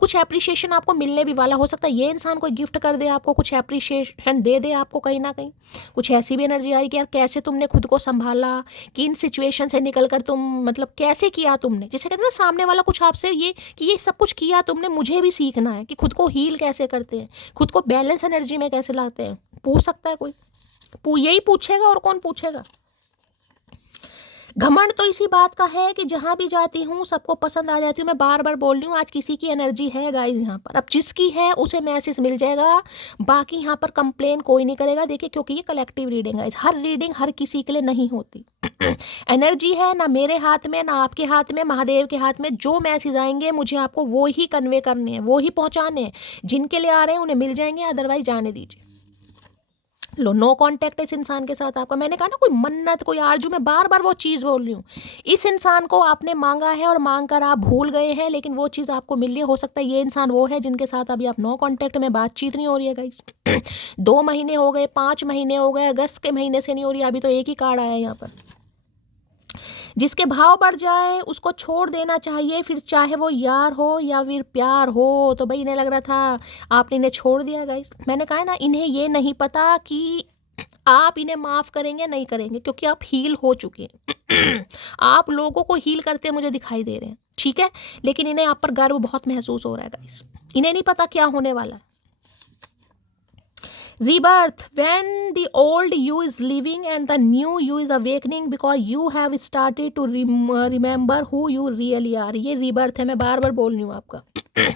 कुछ अप्रिशिएशन आपको मिलने भी वाला। हो सकता है ये इंसान कोई गिफ्ट कर दे आपको, कुछ अप्रिशिएशन दे दे आपको कहीं ना कहीं। कुछ ऐसी भी एनर्जी आ रही कि यार कैसे तुमने खुद को संभाला, कि इन सिचुएशन से निकल कर तुम मतलब कैसे किया तुमने, जैसे कहते हैं ना सामने वाला कुछ आपसे ये कि ये सब कुछ किया तुमने, मुझे भी सीखना है कि खुद को हील कैसे करते हैं, खुद को बैलेंस एनर्जी में कैसे लाते हैं। पूछ सकता है कोई, यही पूछेगा, और कौन पूछेगा। घमंड तो इसी बात का है कि जहां भी जाती हूँ सबको पसंद आ जाती हूँ। मैं बार बार बोल रही हूँ, आज किसी की एनर्जी है गाइस यहाँ पर, अब जिसकी है उसे मैसेज मिल जाएगा, बाकी यहाँ पर कंप्लेन कोई नहीं करेगा। देखिए क्योंकि ये कलेक्टिव रीडिंग है, हर रीडिंग हर किसी के लिए नहीं होती। एनर्जी है ना मेरे हाथ में ना आपके हाथ में, महादेव के हाथ में। जो मैसेज आएंगे मुझे आपको वो ही कन्वे करने हैं, वो ही पहुंचाने हैं। जिनके लिए आ रहे हैं उन्हें मिल जाएंगे, अदरवाइज जाने दीजिए। लो, नो कांटेक्ट इस इंसान के साथ आपका। मैंने कहा ना कोई मन्नत, कोई आरजू, मैं बार बार वो चीज़ बोल रही हूँ। इस इंसान को आपने मांगा है और मांग कर आप भूल गए हैं, लेकिन वो चीज़ आपको मिल रही है। हो सकता है ये इंसान वो है जिनके साथ अभी आप नो कांटेक्ट में, बातचीत नहीं हो रही है गाइस 2 महीने हो गए, 5 महीने हो गए, अगस्त के महीने से नहीं हो रही, अभी तो एक ही कार्ड आया है यहाँ पर। जिसके भाव बढ़ जाए उसको छोड़ देना चाहिए, फिर चाहे वो यार हो या फिर प्यार हो। तो भाई इन्हें लग रहा था आपने इन्हें छोड़ दिया गाइस। मैंने कहा ना इन्हें ये नहीं पता कि आप इन्हें माफ़ करेंगे नहीं करेंगे, क्योंकि आप हील हो चुके हैं आप लोगों को हील करते मुझे दिखाई दे रहे हैं, ठीक है। लेकिन इन्हें आप पर गर्व बहुत महसूस हो रहा है गाइस। इन्हें नहीं पता क्या होने वाला है। Rebirth, when the old you is leaving and the new you is awakening because you have started to remember who you really are. ये रीबर्थ है, मैं बार बार बोल रही हूँ आपका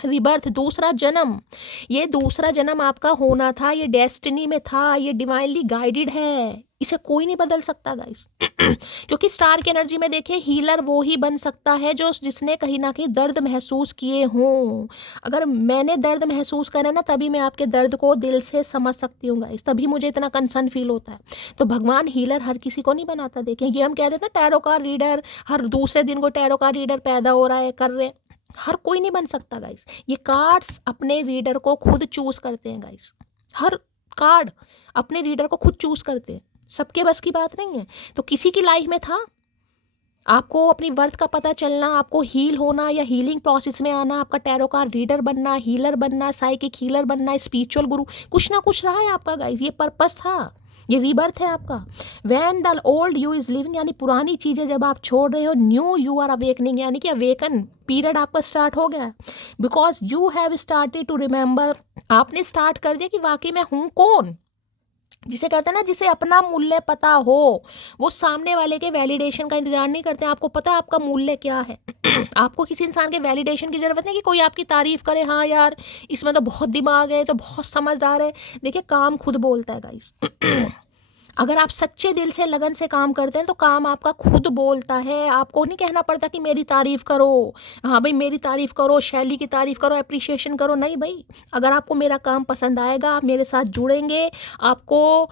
रीबर्थ, दूसरा जन्म। ये दूसरा जन्म आपका होना था, ये डेस्टिनी में था, ये डिवाइनली गाइडेड है, इसे कोई नहीं बदल सकता गाइस क्योंकि स्टार की एनर्जी में देखिए हीलर वो ही बन सकता है जो जिसने कहीं ना कहीं दर्द महसूस किए हों। अगर मैंने दर्द महसूस करे ना, तभी मैं आपके दर्द को दिल से समझ सकती हूँ गाइस, तभी मुझे इतना कंसर्न फील होता है। तो भगवान हीलर हर किसी को नहीं बनाता। देखिए ये हम कह देते हैं टैरो कार्ड रीडर, हर दूसरे दिन को टैरो कार्ड रीडर पैदा हो रहा है, कर रहे हैं, हर कोई नहीं बन सकता गाइस। ये कार्ड्स अपने रीडर को खुद चूज करते हैं गाइस, हर कार्ड अपने रीडर को खुद चूज करते हैं, सबके बस की बात नहीं है। तो किसी की लाइफ में था, आपको अपनी वर्थ का पता चलना, आपको हील होना या हीलिंग प्रोसेस में आना, आपका टैरो कार्ड रीडर बनना, हीलर बनना, साइकिक हीलर बनना, स्पिरिचुअल गुरु, कुछ ना कुछ रहा है आपका गाइस। ये पर्पस था, ये रीबर्थ है आपका। When the old you is living, यानी पुरानी चीज़ें जब आप छोड़ रहे हो, न्यू यू आर अवेकनिंग, यानी कि अवेकन पीरियड आपका स्टार्ट हो गया। Because you have started to remember, आपने स्टार्ट कर दिया कि वाकई मैं हूँ कौन। जिसे कहते हैं ना, जिसे अपना मूल्य पता हो, वो सामने वाले के वैलिडेशन का इंतजार नहीं करते। आपको पता है आपका मूल्य क्या है। आपको किसी इंसान के वैलिडेशन की जरूरत नहीं कि कोई आपकी तारीफ करे, हाँ यार इसमें तो बहुत दिमाग है, तो बहुत समझदार है। देखिए काम खुद बोलता है गाइस। अगर आप सच्चे दिल से लगन से काम करते हैं तो काम आपका खुद बोलता है। आपको नहीं कहना पड़ता कि मेरी तारीफ करो, हाँ भाई मेरी तारीफ करो, शैली की तारीफ करो, अप्रिशिएशन करो। नहीं भाई, अगर आपको मेरा काम पसंद आएगा, आप मेरे साथ जुड़ेंगे, आपको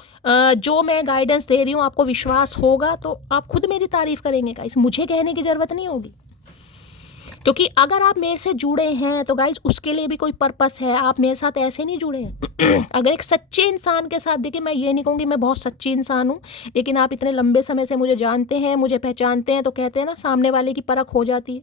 जो मैं गाइडेंस दे रही हूँ आपको विश्वास होगा, तो आप खुद मेरी तारीफ करेंगे गाइस। मुझे कहने की ज़रूरत नहीं होगी, क्योंकि अगर आप मेरे से जुड़े हैं तो गाइज उसके लिए भी कोई पर्पस है। आप मेरे साथ ऐसे नहीं जुड़े हैं। अगर एक सच्चे इंसान के साथ, देखिए मैं ये नहीं कहूँगी मैं बहुत सच्ची इंसान हूँ, लेकिन आप इतने लंबे समय से मुझे जानते हैं, मुझे पहचानते हैं, तो कहते हैं ना सामने वाले की परख हो जाती है।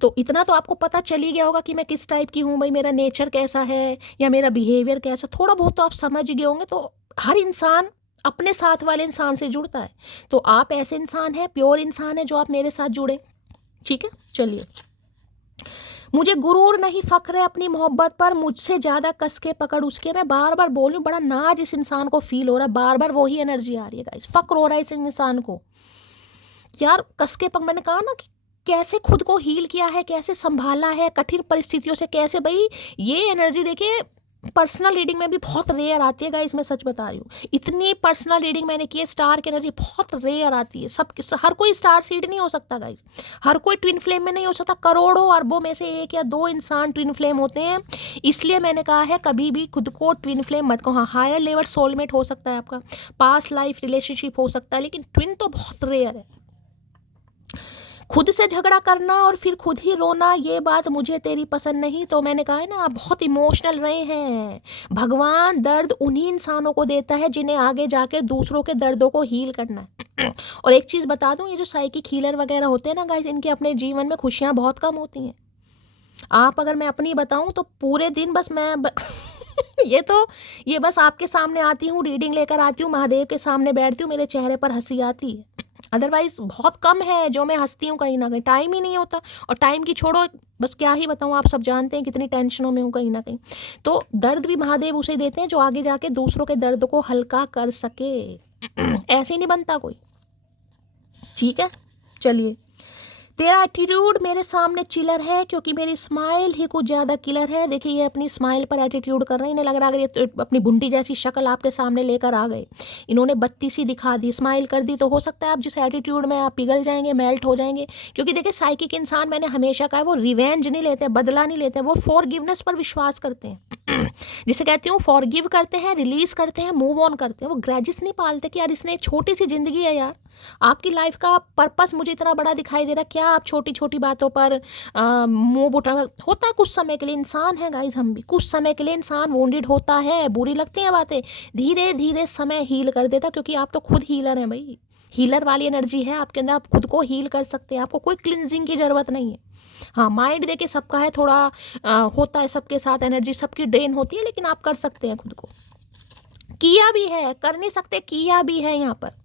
तो इतना तो आपको पता चल ही गया होगा कि मैं किस टाइप की हूँ, भाई मेरा नेचर कैसा है या मेरा बिहेवियर कैसा, थोड़ा बहुत तो आप समझ गए होंगे। तो हर इंसान अपने साथ वाले इंसान से जुड़ता है, तो आप ऐसे इंसान हैं, प्योर इंसान है जो आप मेरे साथ जुड़े। ठीक है, चलिए। मुझे गुरूर नहीं फक्र है अपनी मोहब्बत पर, मुझसे ज़्यादा कस के पकड़ उसके। मैं बार बार बोल रही हूँ, बड़ा नाज इस इंसान को फील हो रहा है, बार बार वही एनर्जी आ रही है गाइस, फक्र हो रहा है इस इंसान को। यार कस के पकड़, मैंने कहा ना कि कैसे खुद को हील किया है, कैसे संभाला है कठिन परिस्थितियों से, कैसे भाई ये एनर्जी देखिए पर्सनल रीडिंग में भी बहुत रेयर आती है गाइस, मैं सच बता रही हूँ। इतनी पर्सनल रीडिंग मैंने की है, स्टार की एनर्जी बहुत रेयर आती है। सब हर कोई स्टार सीड नहीं हो सकता गाइस, हर कोई ट्विन फ्लेम में नहीं हो सकता। करोड़ों अरबों में से एक या दो इंसान ट्विन फ्लेम होते हैं। इसलिए मैंने कहा है कभी भी खुद को ट्विन फ्लेम मत कहो। हाँ, हायर लेवल सोलमेट हो सकता है आपका, पास्ट लाइफ रिलेशनशिप हो सकता है, लेकिन ट्विन तो बहुत रेयर है। खुद से झगड़ा करना और फिर खुद ही रोना, ये बात मुझे तेरी पसंद नहीं। तो मैंने कहा है ना, आप बहुत इमोशनल रहे हैं। भगवान दर्द उन्हीं इंसानों को देता है जिन्हें आगे जाकर दूसरों के दर्दों को हील करना है। और एक चीज़ बता दूं, ये जो साइकिक हीलर वगैरह होते हैं ना गाइस, इनके अपने जीवन में खुशियाँ बहुत कम होती हैं। आप अगर मैं अपनी बताऊं तो पूरे दिन बस ये बस आपके सामने आती हूँ, रीडिंग लेकर आती हूँ, महादेव के सामने बैठती हूँ, मेरे चेहरे पर हंसी आती है। अदरवाइज बहुत कम है जो मैं हंसती हूँ, कहीं ना कहीं टाइम ही नहीं होता। और टाइम की छोड़ो, बस क्या ही बताऊँ, आप सब जानते हैं कितनी टेंशनों में हूँ कहीं ना कहीं। तो दर्द भी महादेव उसे देते हैं जो आगे जाके दूसरों के दर्द को हल्का कर सके। ऐसे ही नहीं बनता कोई। ठीक है, चलिए। तेरा एटीट्यूड मेरे सामने चिलर है क्योंकि मेरी स्माइल ही कुछ ज़्यादा किलर है। देखिए ये अपनी स्माइल पर एटीट्यूड कर रहे हैं। इन्हें लग रहा है अगर ये अपनी भुंडी जैसी शक्ल आपके सामने लेकर आ गए, इन्होंने बत्ती सी दिखा दी, स्माइल कर दी, तो हो सकता है आप जिस एटीट्यूड में आप पिघल जाएंगे, मेल्ट हो जाएंगे। क्योंकि देखिए साइकिक इंसान, मैंने हमेशा कहा है, वो रिवेंज नहीं लेते, बदला नहीं लेते, वो फॉरगिवनेस पर विश्वास करते हैं। जिसे कहती हूँ फॉरगिव करते हैं, रिलीज करते हैं, मूव ऑन करते हैं। वो ग्रजेस नहीं पालते कि यार इसने छोटी सी जिंदगी है, यार आपकी लाइफ का पर्पस मुझे इतना बड़ा दिखाई दे रहा, क्या आप छोटी छोटी बातों पर मुंह उठा। होता है कुछ समय के लिए, इंसान है गाइज हम भी, कुछ समय के लिए इंसान वोंडेड होता है, बुरी लगती हैं बातें, धीरे धीरे समय हील कर देता। क्योंकि आप तो खुद हीलर हैं भाई, हीलर वाली एनर्जी है आपके अंदर, आप खुद को हील कर सकते हैं, आपको कोई क्लिनजिंग की ज़रूरत नहीं है। हाँ, माइंड देखिए सबका है, थोड़ा होता है सबके साथ, एनर्जी सबकी ड्रेन होती है, लेकिन आप कर सकते हैं खुद को। किया भी है, कर नहीं सकते, किया भी है यहाँ पर।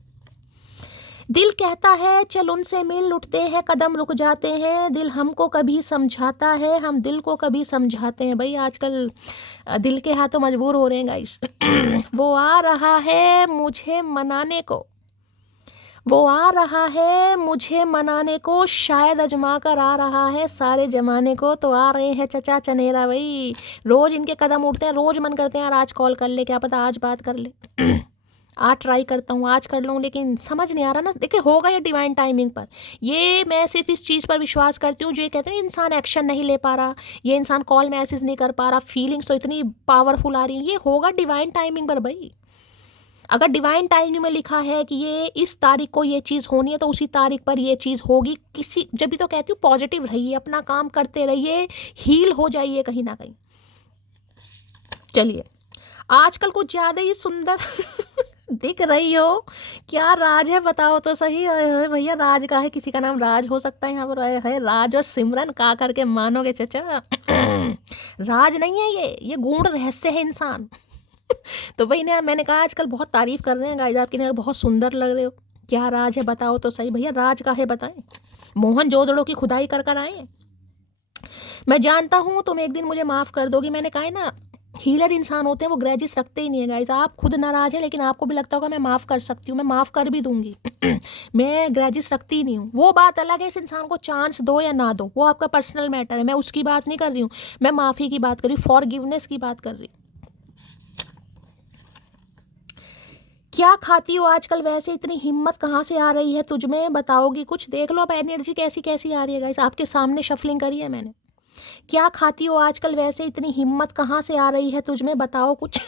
दिल कहता है चल उनसे मिल, उठते हैं कदम रुक जाते हैं। दिल हमको कभी समझाता है, हम दिल को कभी समझाते हैं। भाई आजकल दिल के हाथों मजबूर हो रहे हैं गाइस। वो आ रहा है मुझे मनाने को, वो आ रहा है मुझे मनाने को, शायद अजमा कर आ रहा है सारे जमाने को। तो आ रहे हैं चचा चनेरा भाई, रोज इनके कदम उठते हैं, रोज मन करते हैं यार आज कॉल कर ले, क्या पता आज बात कर ले। आज ट्राई करता हूँ, आज कर लूँ, लेकिन समझ नहीं आ रहा ना। देखिए होगा ये डिवाइन टाइमिंग पर। ये मैं सिर्फ इस चीज़ पर विश्वास करती हूँ जो ये कहते हैं इंसान एक्शन नहीं ले पा रहा, ये इंसान कॉल मैसेज नहीं कर पा रहा, फीलिंग्स तो इतनी पावरफुल आ रही हैं, ये होगा डिवाइन टाइमिंग पर भाई। अगर डिवाइन टाइमिंग में लिखा है कि ये इस तारीख को ये चीज़ होनी है, तो उसी तारीख पर ये चीज़ होगी। किसी जब भी तो कहती हूँ पॉजिटिव रहिए, अपना काम करते रहिए, हील हो जाइए कहीं ना कहीं। चलिए, आजकल कुछ ज़्यादा ही सुंदर दिख रही हो, क्या राज है बताओ तो सही। भैया राज का है, किसी का नाम राज हो सकता है यहाँ पर है, राज और सिमरन का करके मानोगे चचा। राज नहीं है ये गूढ़ रहस्य है इंसान। तो भाई ने मैंने कहा आजकल बहुत तारीफ कर रहे हैं गाइस आपकी, ने बहुत सुंदर लग रहे हो, क्या राज है बताओ तो सही। भैया राज का है बताएं, मोहन जोदड़ों की खुदाई कर कर आए। मैं जानता हूँ तुम एक दिन मुझे माफ़ कर दोगी। मैंने कहा है ना, हीलर इंसान होते हैं वो ग्रजेस रखते ही नहीं है गाइस। आप खुद नाराज है लेकिन आपको भी लगता होगा मैं माफ़ कर सकती हूँ, मैं माफ़ कर भी दूंगी मैं ग्रजेस रखती ही नहीं हूँ। वो बात अलग है, इस इंसान को चांस दो या ना दो वो आपका पर्सनल मैटर है, मैं उसकी बात नहीं कर रही हूँ, मैं माफ़ी की बात कर रही हूँ, फॉरगिवनेस की बात कर रही हूँ। क्या खाती हो आजकल, वैसे इतनी हिम्मत कहाँ से आ रही है तुझ में, बताओगी कुछ? देख लो अब एनर्जी कैसी कैसी आ रही है गाइस, आपके सामने शफलिंग करी है मैंने। क्या खाती हो आजकल, वैसे इतनी हिम्मत कहाँ से आ रही है तुझ में, बताओ कुछ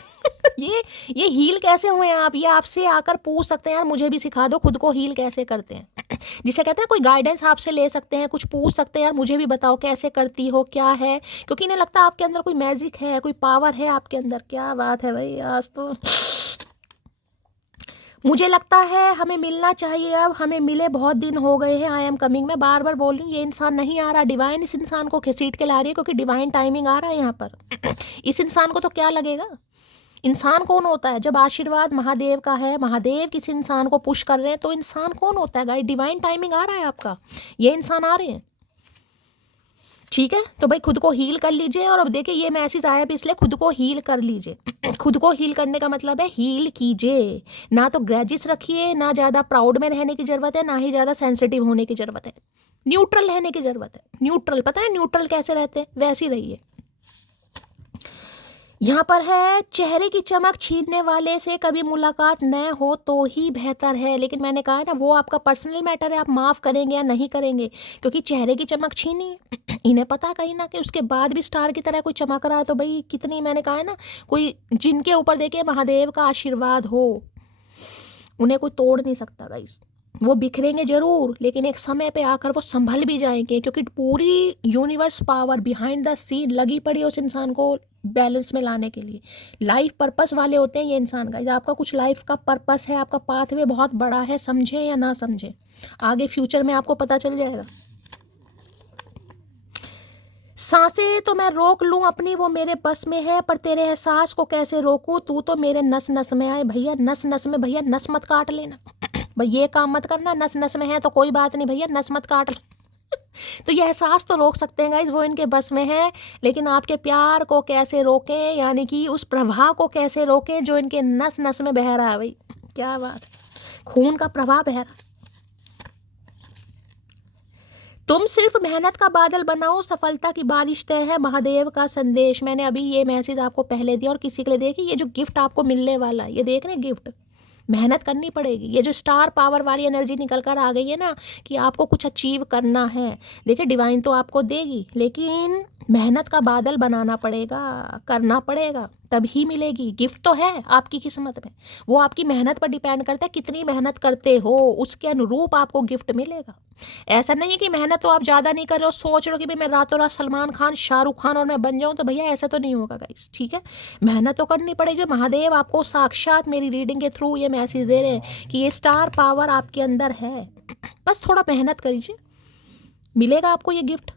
ये हील कैसे हुए हैं आप? ये आपसे आकर पूछ सकते हैं यार, मुझे भी सिखा दो खुद को हील कैसे करते हैं जिसे कहते हैं कोई गाइडेंस आपसे ले सकते हैं, कुछ पूछ सकते हैं यार, मुझे भी बताओ कैसे करती हो, क्या है? क्योंकि इन्हें लगता है आपके अंदर कोई मैजिक है, कोई पावर है आपके अंदर। क्या बात है भाई, आज तो मुझे लगता है हमें मिलना चाहिए, अब हमें मिले बहुत दिन हो गए हैं। आई एम कमिंग, मैं बार बार बोल रही हूँ, ये इंसान नहीं आ रहा, डिवाइन इस इंसान को घसीट के ला रही है क्योंकि डिवाइन टाइमिंग आ रहा है यहाँ पर इस इंसान को तो क्या लगेगा? इंसान कौन होता है जब आशीर्वाद महादेव का है, महादेव किसी इंसान को पुश कर रहे हैं तो इंसान कौन होता है गाइस? डिवाइन टाइमिंग आ रहा है आपका, ये इंसान आ रहे हैं। ठीक है, तो भाई खुद को हील कर लीजिए। और अब देखिए ये मैसेज आया भी इसलिए, खुद को हील कर लीजिए खुद को हील करने का मतलब है हील कीजिए, ना तो ग्रजेस रखिए, ना ज़्यादा प्राउड में रहने की ज़रूरत है, ना ही ज़्यादा सेंसिटिव होने की ज़रूरत है, न्यूट्रल रहने की ज़रूरत है। न्यूट्रल, पता है न्यूट्रल कैसे रहते हैं, वैसे ही रहिए। यहाँ पर है चेहरे की चमक छीनने वाले से कभी मुलाकात न हो तो ही बेहतर है। लेकिन मैंने कहा है ना, वो आपका पर्सनल मैटर है, आप माफ़ करेंगे या नहीं करेंगे, क्योंकि चेहरे की चमक छीनी है इन्हें पता कहीं ना कि उसके बाद भी स्टार की तरह कोई चमक रहा है तो भाई कितनी, मैंने कहा है ना, कोई जिनके ऊपर देखिए महादेव का आशीर्वाद हो उन्हें कोई तोड़ नहीं सकता गाइस। वो बिखरेंगे जरूर लेकिन एक समय पे आकर वो संभल भी जाएंगे, क्योंकि पूरी universe power behind the scene लगी पड़ी है उस इंसान को बैलेंस में लाने के लिए। लाइफ पर्पस वाले होते हैं ये इंसान गाइस। आपका कुछ लाइफ का पर्पस है, आपका पाथवे बहुत बड़ा है, समझे या ना समझे, आगे फ्यूचर में आपको पता चल जाएगा। सांसें तो मैं रोक लूं अपनी, वो मेरे बस में है, पर तेरे एहसास को कैसे रोकूं, तू तो मेरे नस नस में आए। भैया नस नस में, भैया नस मत काट लेना भाई, ये काम मत करना। नस नस में है तो कोई बात नहीं भैया, नस मत काट तो ये एहसास तो रोक सकते हैं गाइज, वो इनके बस में है, लेकिन आपके प्यार को कैसे रोकें, यानी कि उस प्रवाह को कैसे रोकें जो इनके नस नस में बह रहा है। भाई क्या बात, खून का प्रवाह बह रहा। तुम सिर्फ मेहनत का बादल बनाओ, सफलता की बारिश तय है, महादेव का संदेश। मैंने अभी ये मैसेज आपको पहले दिया और किसी के लिए देखिए, ये जो गिफ्ट आपको मिलने वाला है, ये देख रहे हैं गिफ्ट, मेहनत करनी पड़ेगी। ये जो स्टार पावर वाली एनर्जी निकल कर आ गई है ना कि आपको कुछ अचीव करना है, देखिए डिवाइन तो आपको देगी लेकिन मेहनत का बादल बनाना पड़ेगा, करना पड़ेगा, तभी मिलेगी। गिफ्ट तो है आपकी किस्मत में, वो आपकी मेहनत पर डिपेंड करता है, कितनी मेहनत करते हो उसके अनुरूप आपको गिफ्ट मिलेगा। ऐसा नहीं है कि मेहनत तो आप ज़्यादा नहीं कर रहे हो, सोच रहे हो कि भाई मैं रातों रात सलमान खान, शाहरुख खान और मैं बन जाऊं, तो भैया ऐसा तो नहीं होगा गाइस। ठीक है, मेहनत तो करनी पड़ेगी। महादेव आपको साक्षात मेरी रीडिंग के थ्रू ये मैसेज दे रहे हैं कि ये स्टार पावर आपके अंदर है, बस थोड़ा मेहनत करिए, मिलेगा आपको ये गिफ्ट।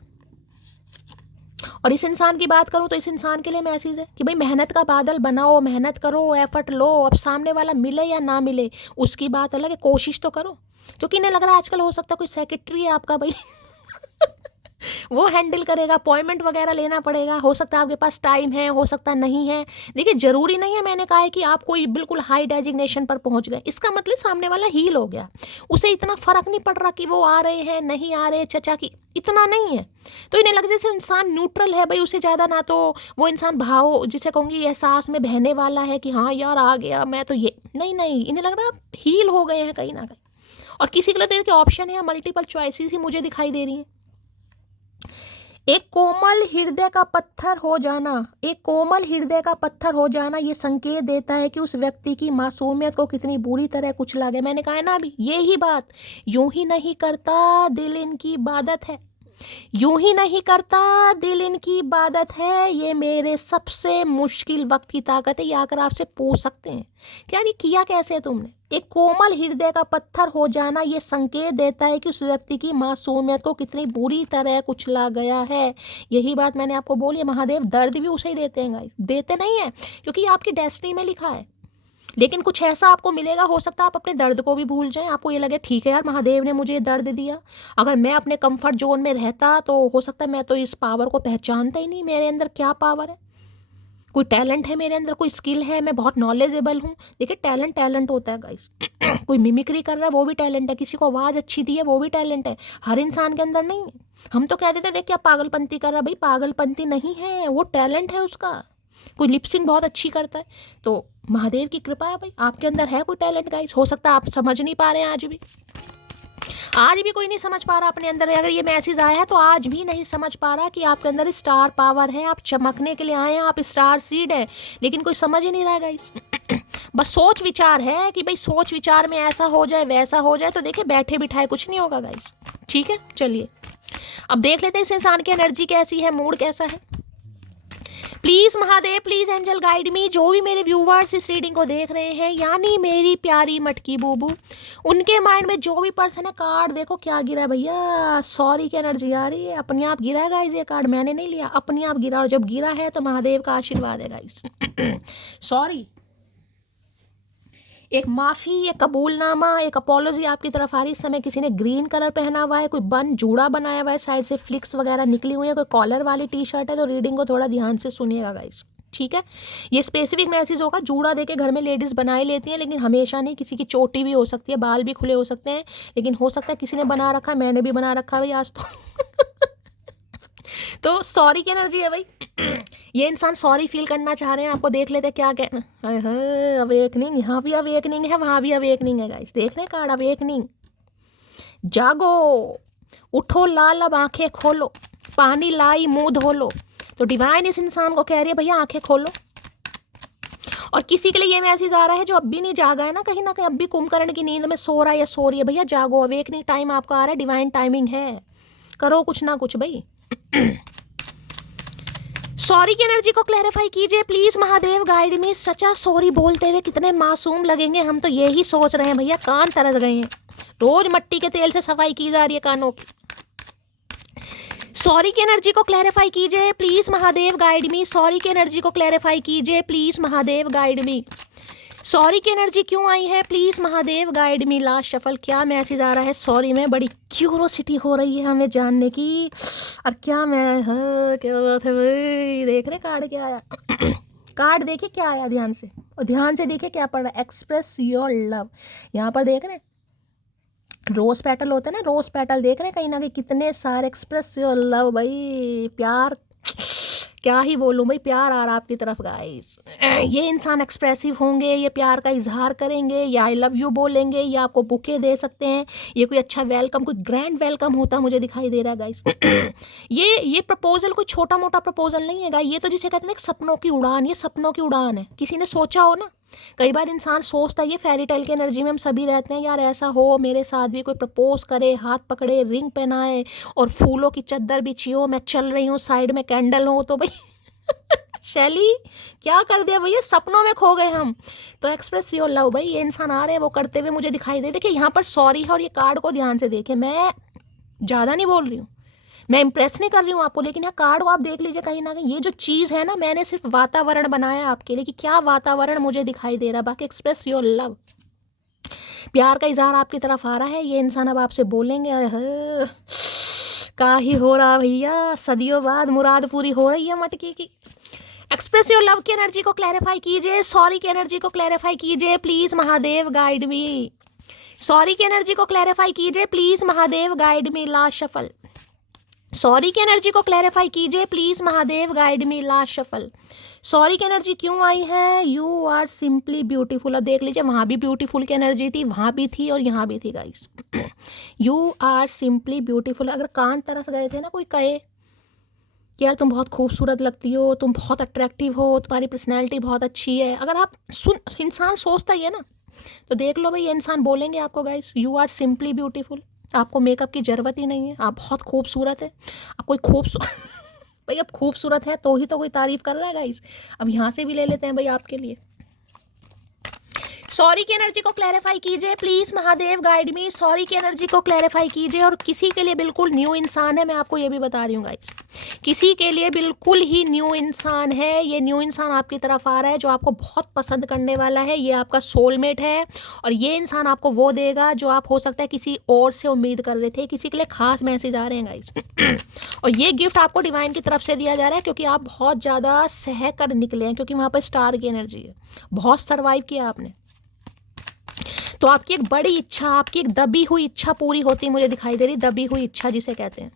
और इस इंसान की बात करूं तो इस इंसान के लिए मैसेज है कि भाई मेहनत का बादल बनाओ, मेहनत करो, एफर्ट लो। अब सामने वाला मिले या ना मिले उसकी बात अलग है, कोशिश तो करो, क्योंकि इन्हें लग रहा है आजकल हो सकता है कोई सेक्रेटरी है आपका भाई वो हैंडल करेगा, अपॉइंटमेंट वगैरह लेना पड़ेगा, हो सकता है आपके पास टाइम है, हो सकता है नहीं है। देखिए जरूरी नहीं है, मैंने कहा है कि आप कोई बिल्कुल हाई डेजिग्नेशन पर पहुंच गए, इसका मतलब सामने वाला हील हो गया, उसे इतना फर्क नहीं पड़ रहा कि वो आ रहे हैं नहीं आ रहे, चचा की इतना नहीं है। तो इन्हें लग जैसे इंसान न्यूट्रल है भाई, उसे ज़्यादा ना तो वो इंसान भाव जिसे कहूँगी एहसास में बहने वाला है कि हाँ यार आ गया मैं तो, ये नहीं नहीं, इन्हें लग रहा है हील हो गए हैं कहीं ना कहीं। और किसी के लिए तो ऑप्शन है, मल्टीपल चॉइसेस ही मुझे दिखाई दे रही हैं। एक कोमल हृदय का पत्थर हो जाना, एक कोमल हृदय का पत्थर हो जाना ये संकेत देता है कि उस व्यक्ति की मासूमियत को कितनी बुरी तरह कुचला गया। मैंने कहा है ना अभी, ये ही बात, यूं ही नहीं करता दिल इनकी इबादत है, यूं ही नहीं करता दिल इनकी इबादत है, ये मेरे सबसे मुश्किल वक्त की ताकत है। ये आकर आपसे पूछ सकते हैं क्या ये किया कैसे तुमने। एक कोमल हृदय का पत्थर हो जाना ये संकेत देता है कि उस व्यक्ति की मासूमियत को कितनी बुरी तरह कुचला गया है। यही बात मैंने आपको बोली है, महादेव दर्द भी उसे ही देते हैं गाइस, देते नहीं है क्योंकि आपकी डेस्टिनी में लिखा है, लेकिन कुछ ऐसा आपको मिलेगा, हो सकता है आप अपने दर्द को भी भूल जाएं, आपको ये लगे ठीक है यार महादेव ने मुझे ये दर्द दिया, अगर मैं अपने कंफर्ट जोन में रहता तो हो सकता है मैं तो इस पावर को पहचानता ही नहीं, मेरे अंदर क्या पावर है। कोई टैलेंट है मेरे अंदर, कोई स्किल है, मैं बहुत नॉलेजेबल हूँ। देखिए टैलेंट टैलेंट होता है गाइस। कोई मिमिक्री कर रहा है वो भी टैलेंट है, किसी को आवाज़ अच्छी दी है वो भी टैलेंट है, हर इंसान के अंदर नहीं है। हम तो कह देते देख क्या पागलपंती कर रहा है, भाई पागलपंती नहीं है, वो टैलेंट है उसका। कोई लिपसिंग बहुत अच्छी करता है तो महादेव की कृपा है भाई, आपके अंदर है कोई टैलेंट गाइस। हो सकता है आप समझ नहीं पा रहे हैं, आज भी कोई नहीं समझ पा रहा अपने अंदर। अगर ये मैसेज आया है तो आज भी नहीं समझ पा रहा कि आपके अंदर स्टार पावर है, आप चमकने के लिए आए हैं, आप स्टार सीड है, लेकिन कोई समझ ही नहीं रहा है गाइस। बस सोच विचार है कि भाई सोच विचार में ऐसा हो जाए वैसा हो जाए, तो देखिए बैठे बिठाए कुछ नहीं होगा गाइस। ठीक है, चलिए अब देख लेते हैं इस इंसान की एनर्जी कैसी है, मूड कैसा है। Please Mahadev, please angel guide me. जो भी मेरे व्यूवर्स इस रीडिंग को देख रहे हैं, यानी मेरी प्यारी मटकी बूबू, उनके माइंड में जो भी पर्सन है, कार्ड देखो क्या गिरा है भैया, सॉरी की एनर्जी आ रही है। अपने आप गिरा है गाइस, ये कार्ड मैंने नहीं लिया, अपने आप गिरा, और जब गिरा है तो महादेव का आशीर्वाद है गाइस। सॉरी, एक माफ़ी, एक कबूलनामा, एक अपोलॉजी आपकी तरफ आ रही। इस समय किसी ने ग्रीन कलर पहना हुआ है, कोई बन जूड़ा बनाया हुआ है, साइड से फ्लिक्स वगैरह निकली हुई है, कोई कॉलर वाली टी शर्ट है। तो रीडिंग को थोड़ा ध्यान से सुनिएगा गाइस, ठीक है। ये स्पेसिफिक मैसेज होगा, जूड़ा देके घर में लेडीज़ बनाए लेती हैं, लेकिन हमेशा नहीं, किसी की चोटी भी हो सकती है, बाल भी खुले हो सकते हैं, लेकिन हो सकता है किसी ने बना रखा है, मैंने भी बना रखा है भाई आज तो सॉरी की एनर्जी है भाई। ये इंसान सॉरी फील करना चाह रहे हैं, आपको देख लेते क्या कहना। अवेकनिंग, यहाँ भी अवेकनिंग है, वहाँ भी अवेकनिंग है गाइस। देख रहे कार्ड, अवेकनिंग। जागो, उठो लाल, अब आंखें खोलो, पानी लाई मुंह धो लो। तो डिवाइन इस इंसान को कह रही है भैया आंखें खोलो। और किसी के लिए ये मैसेज आ रहा है जो अब भी नहीं जागा है ना कहीं अब भी कुंभकर्ण की नींद में सो रहा है या सो रही है, भैया जागो, अवेकनिंग टाइम आपका आ रहा है, डिवाइन टाइमिंग है, करो कुछ ना कुछ भाई। सॉरी की एनर्जी को क्लैरिफाई कीजिए प्लीज महादेव, गाइड मी। सच्चा सॉरी बोलते हुए कितने मासूम लगेंगे, हम तो यही सोच रहे हैं भैया, कान तरस गए हैं। रोज मट्टी के तेल से सफाई की जा रही है कानों की। सॉरी की एनर्जी को क्लैरिफाई कीजिए please Mahadev, guide me. Sorry की एनर्जी को क्लैरिफाई कीजिए please Mahadev, guide me. Sorry की एनर्जी क्यों आई है please Mahadev, guide me. Last shuffle क्या मैसेज आ रहा है सॉरी में, बड़ी क्यूरोसिटी हो रही है हमें जानने की। और क्या मैं, हाँ क्या बात है भाई, देख रहे कार्ड क्या आया। कार्ड देखिए क्या आया ध्यान से, और ध्यान से देखिए क्या पड़ रहा है, एक्सप्रेस योर लव। यहाँ पर देख रहे हैं रोज पेटल होते हैं ना, रोज पेटल देख रहे हैं कहीं ना कहीं कितने सारे, एक्सप्रेस योर लव भाई, प्यार क्या ही बोलूँ भाई, प्यार आ रहा आपकी तरफ गाइस। ये इंसान एक्सप्रेसिव होंगे, ये प्यार का इजहार करेंगे, या आई लव यू बोलेंगे, या आपको बुके दे सकते हैं, ये कोई अच्छा वेलकम, कोई ग्रैंड वेलकम होता मुझे दिखाई दे रहा है गाइस। ये प्रपोजल कोई छोटा मोटा प्रपोजल नहीं है गाइस, ये तो जिसे कहते हैं ना सपनों की उड़ान, ये सपनों की उड़ान है। किसी ने सोचा हो ना, कई बार इंसान सोचता है, ये फेरी टेल की एनर्जी में हम सभी रहते हैं, यार ऐसा हो मेरे साथ भी, कोई प्रपोज करे, हाथ पकड़े, रिंग पहनाए और फूलों की चद्दर बिछी हो, मैं चल रही हूँ, साइड में कैंडल हो, तो भाई शैली क्या कर दिया भैया, सपनों में खो गए हम। तो एक्सप्रेस योर लव भाई, ये इंसान आ रहे हैं वो करते हुए मुझे दिखाई दे। देखिए यहाँ पर सॉरी है, और ये कार्ड को ध्यान से देखिए, मैं ज़्यादा नहीं बोल रही हूँ, मैं इंप्रेस नहीं कर रही हूँ आपको, लेकिन यहाँ कार्ड को आप देख लीजिए कहीं ना कहीं, ये जो चीज़ है ना, मैंने सिर्फ वातावरण बनाया आपके लिए कि क्या वातावरण मुझे दिखाई दे रहा है। बाकी एक्सप्रेस योर लव, प्यार का इजहार आपकी तरफ आ रहा है। ये इंसान अब आपसे बोलेंगे, का ही हो रहा भैया, सदियों बाद मुराद पूरी हो रही है मटकी की। एक्सप्रेस योर लव की एनर्जी को क्लैरिफाई कीजिए, सॉरी की एनर्जी को क्लैरिफाई कीजिए please Mahadev, guide me. Sorry की एनर्जी को क्लैरिफाई कीजिए please Mahadev, guide me. Last shuffle, sorry की एनर्जी को क्लैरिफाई कीजिए please Mahadev, guide me. Last shuffle, sorry की एनर्जी क्यों आई है, यू आर सिंपली ब्यूटीफुल। अब देख लीजिए वहाँ भी ब्यूटीफुल की एनर्जी थी, वहाँ भी थी और यहाँ भी थी guys. You are simply beautiful. अगर कान तरस गए थे ना, कोई कहे कि यार तुम बहुत खूबसूरत लगती हो, तुम बहुत अट्रैक्टिव हो, तुम्हारी पर्सनैलिटी बहुत अच्छी है, अगर आप इंसान सोचता ही है ना, तो देख लो भाई ये इंसान बोलेंगे आपको guys, you are simply beautiful. आपको मेकअप की ज़रूरत ही नहीं है, आप बहुत खूबसूरत है। आप कोई खूबसूरत भाई, अब खूबसूरत है तो ही तो कोई तारीफ़ कर रहा है गाइस। अब यहाँ से भी ले लेते हैं भाई आपके लिए। सॉरी की एनर्जी को क्लैरिफाई कीजिए please, Mahadev guide me. Sorry की एनर्जी को क्लैरिफाई कीजिए। और किसी के लिए बिल्कुल न्यू इंसान है, मैं आपको ये भी बता रही हूँ गाइस, किसी के लिए बिल्कुल ही न्यू इंसान है। ये न्यू इंसान आपकी तरफ आ रहा है जो आपको बहुत पसंद करने वाला है। ये आपका सोलमेट है और ये इंसान आपको वो देगा जो आप हो सकता है किसी और से उम्मीद कर रहे थे। किसी के लिए खास मैसेज आ रहे हैं गाइस और ये गिफ्ट आपको डिवाइन की तरफ से दिया जा रहा है क्योंकि आप बहुत ज़्यादा सह कर निकले हैं, क्योंकि वहाँ पर स्टार की एनर्जी है। बहुत सर्वाइव किया आपने, तो आपकी एक बड़ी इच्छा, आपकी एक दबी हुई इच्छा पूरी होती मुझे दिखाई दे रही, दबी हुई इच्छा जिसे कहते हैं।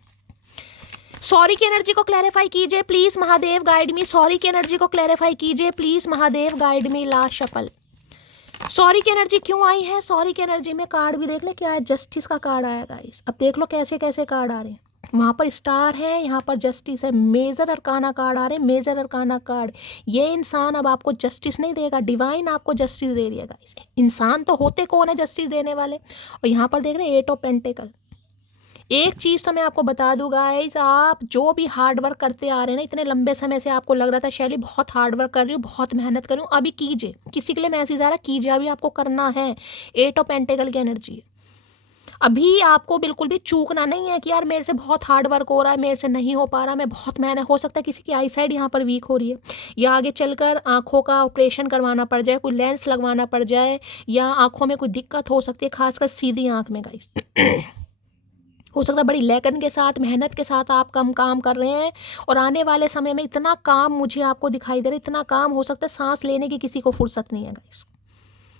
सॉरी की एनर्जी को क्लैरिफाई कीजिए please, Mahadev guide me. Sorry की एनर्जी को क्लैरिफाई कीजिए please, Mahadev guide me. Last shuffle. Sorry की एनर्जी क्यों आई है? सॉरी की एनर्जी में कार्ड भी देख ले क्या है, जस्टिस का कार्ड आया गाइस। अब देख लो कैसे कैसे कार्ड आ रहे हैं। वहाँ पर स्टार है, यहाँ पर जस्टिस है, मेजर अरकाना कार्ड आ रहे हैं, मेजर अरकाना कार्ड। ये इंसान अब आपको जस्टिस नहीं देगा, डिवाइन आपको जस्टिस दे रही है गाइस। इंसान तो होते कौन है जस्टिस देने वाले? और यहाँ पर देख रहे हैं 8 ऑफ पेंटिकल। एक चीज़ तो मैं आपको बता दूं गाइस, आप जो भी हार्ड वर्क करते आ रहे हैं ना, इतने लंबे समय से आपको लग रहा था शैली बहुत हार्ड वर्क कर रही हूँ, बहुत मेहनत कर रही हूँ, अभी कीजिए। किसी के लिए मैसेज आ रहा, कीजिए, अभी आपको करना है। 8 ऑफ पेंटिकल की एनर्जी है। अभी आपको बिल्कुल भी चूकना नहीं है कि यार मेरे से बहुत हार्ड वर्क हो रहा है, मेरे से नहीं हो पा रहा, मैं बहुत मेहनत। हो सकता है किसी की आई साइड यहाँ पर वीक हो रही है, या आगे चलकर आंखों का ऑपरेशन करवाना पड़ जाए, कोई लेंस लगवाना पड़ जाए, या आंखों में कोई दिक्कत हो सकती है, खासकर सीधी आंख में गाइस। हो सकता है बड़ी लगन के साथ, मेहनत के साथ आप कम काम कर रहे हैं और आने वाले समय में इतना काम मुझे आपको दिखाई दे रहा है, इतना काम हो सकता है सांस लेने की किसी को फुर्सत नहीं है गाइस।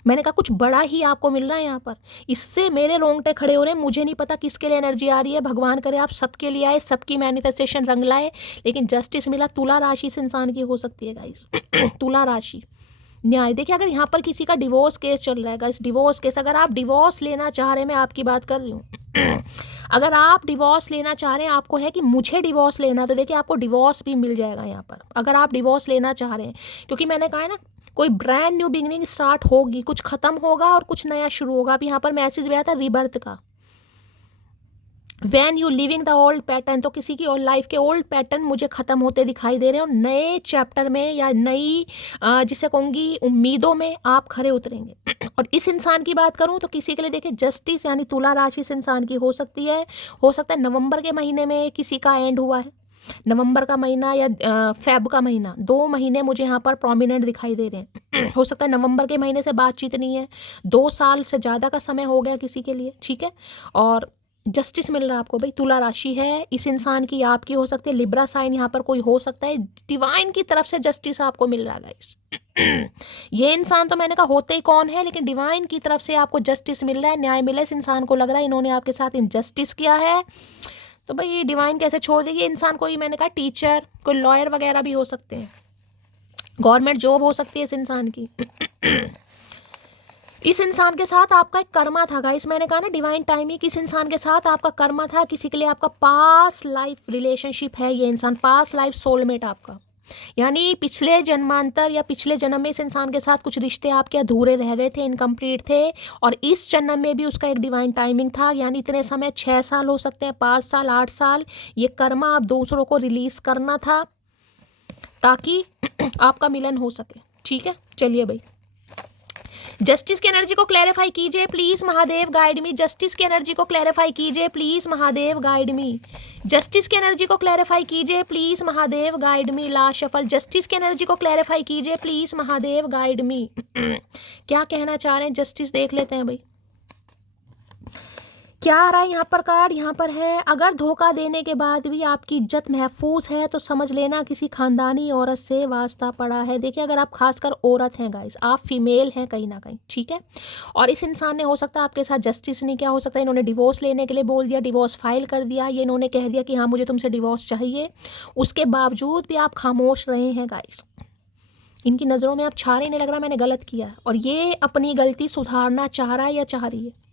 मैंने कहा कुछ बड़ा ही आपको मिल रहा है यहाँ पर, इससे मेरे रोंगटे खड़े हो रहे हैं। मुझे नहीं पता किसके लिए एनर्जी आ रही है, भगवान करे आप सबके लिए आए, सबकी मैनिफेस्टेशन रंग लाए, लेकिन जस्टिस मिला। तुला राशि से इंसान की हो सकती है गाइस तुला राशि न्याय। देखिए अगर यहाँ पर किसी का डिवोर्स केस चल रहा है गाइस, डिवोर्स केस, अगर आप डिवोर्स लेना चाह रहे हैं, मैं आपकी बात कर रही हूँ अगर आप डिवोर्स लेना चाह रहे हैं, आपको है कि मुझे डिवोर्स लेना, तो देखिए आपको डिवोर्स भी मिल जाएगा यहाँ पर, अगर आप डिवोर्स लेना चाह रहे हैं। क्योंकि मैंने कहा है ना, कोई ब्रांड न्यू बिगिनिंग स्टार्ट होगी, कुछ खत्म होगा और कुछ नया शुरू होगा। अब यहाँ पर मैसेज भी आया था रिबर्थ का, when you living the old pattern. तो किसी की और लाइफ के ओल्ड पैटर्न मुझे खत्म होते दिखाई दे रहे हैं और नए चैप्टर में या नई जिसे कहूँगी उम्मीदों में आप खरे उतरेंगे। और इस इंसान की बात करूँ तो किसी के लिए देखिए जस्टिस यानी तुला राशि से इंसान की हो सकती है। हो सकता है नवंबर के महीने में किसी का एंड हुआ है, नवंबर का महीना या फेब का महीना, 2 महीने मुझे यहाँ पर प्रोमिनेंट दिखाई दे रहे हैं। हो सकता है नवंबर के महीने से बातचीत नहीं है, 2 साल से ज़्यादा का समय हो गया किसी के लिए, ठीक है। और जस्टिस मिल रहा है आपको भाई, तुला राशि है इस इंसान की, आपकी हो सकती है, लिब्रा साइन यहाँ पर कोई हो सकता है, डिवाइन की तरफ से जस्टिस आपको मिल रहा है गाइस। ये इंसान तो मैंने कहा होते ही कौन है, लेकिन डिवाइन की तरफ से आपको जस्टिस मिल रहा है, न्याय मिला। इस इंसान को लग रहा है इन्होंने आपके साथ इनजस्टिस किया है, तो भाई डिवाइन कैसे छोड़ देगी इंसान को। मैंने कहा टीचर, कोई लॉयर वगैरह भी हो सकते हैं, गवर्नमेंट जॉब हो सकती है इस इंसान की। इस इंसान के साथ आपका एक कर्मा था गाइस, मैंने कहा ना डिवाइन टाइमिंग, इस इंसान के साथ आपका कर्मा था, किसी के लिए आपका पास्ट लाइफ रिलेशनशिप है। ये इंसान पास्ट लाइफ सोलमेट आपका, यानी पिछले जन्मांतर या पिछले जन्म में इस इंसान के साथ कुछ रिश्ते आपके अधूरे रह गए थे, इनकम्प्लीट थे, और इस जन्म में भी उसका एक डिवाइन टाइमिंग था। यानी इतने समय 6 साल हो सकते हैं, 5 साल, 8 साल, ये कर्मा आप दूसरों को रिलीज करना था ताकि आपका मिलन हो सके, ठीक है। चलिए भाई, जस्टिस की एनर्जी को क्लैरिफाई कीजिए please, Mahadev guide me. Justice की एनर्जी को क्लैरिफाई कीजिए please, Mahadev guide me. Justice की एनर्जी को क्लैरिफाई कीजिए please, Mahadev guide me. Last shuffle. Justice की एनर्जी को क्लैरिफाई कीजिए प्लीज, महादेव गाइड मी। क्या कहना चाह रहे हैं जस्टिस, देख लेते हैं भाई क्या आ रहा है यहाँ पर कार्ड। यहाँ पर है, अगर धोखा देने के बाद भी आपकी इज्जत महफूज है तो समझ लेना किसी खानदानी औरत से वास्ता पड़ा है। देखिए अगर आप खासकर औरत हैं गाइस, आप फीमेल हैं कहीं ना कहीं, ठीक है, और इस इंसान ने हो सकता है आपके साथ जस्टिस नहीं किया, हो सकता है इन्होंने डिवोर्स लेने के लिए बोल दिया, डिवोर्स फाइल कर दिया, ये इन्होंने कह दिया कि हाँ मुझे तुमसे डिवोर्स चाहिए, उसके बावजूद भी आप खामोश रहे हैं गाइस। इनकी नज़रों में आप छा रहे, नहीं लग रहा मैंने गलत किया, और ये अपनी गलती सुधारना चाह रहा है या चाह रही है।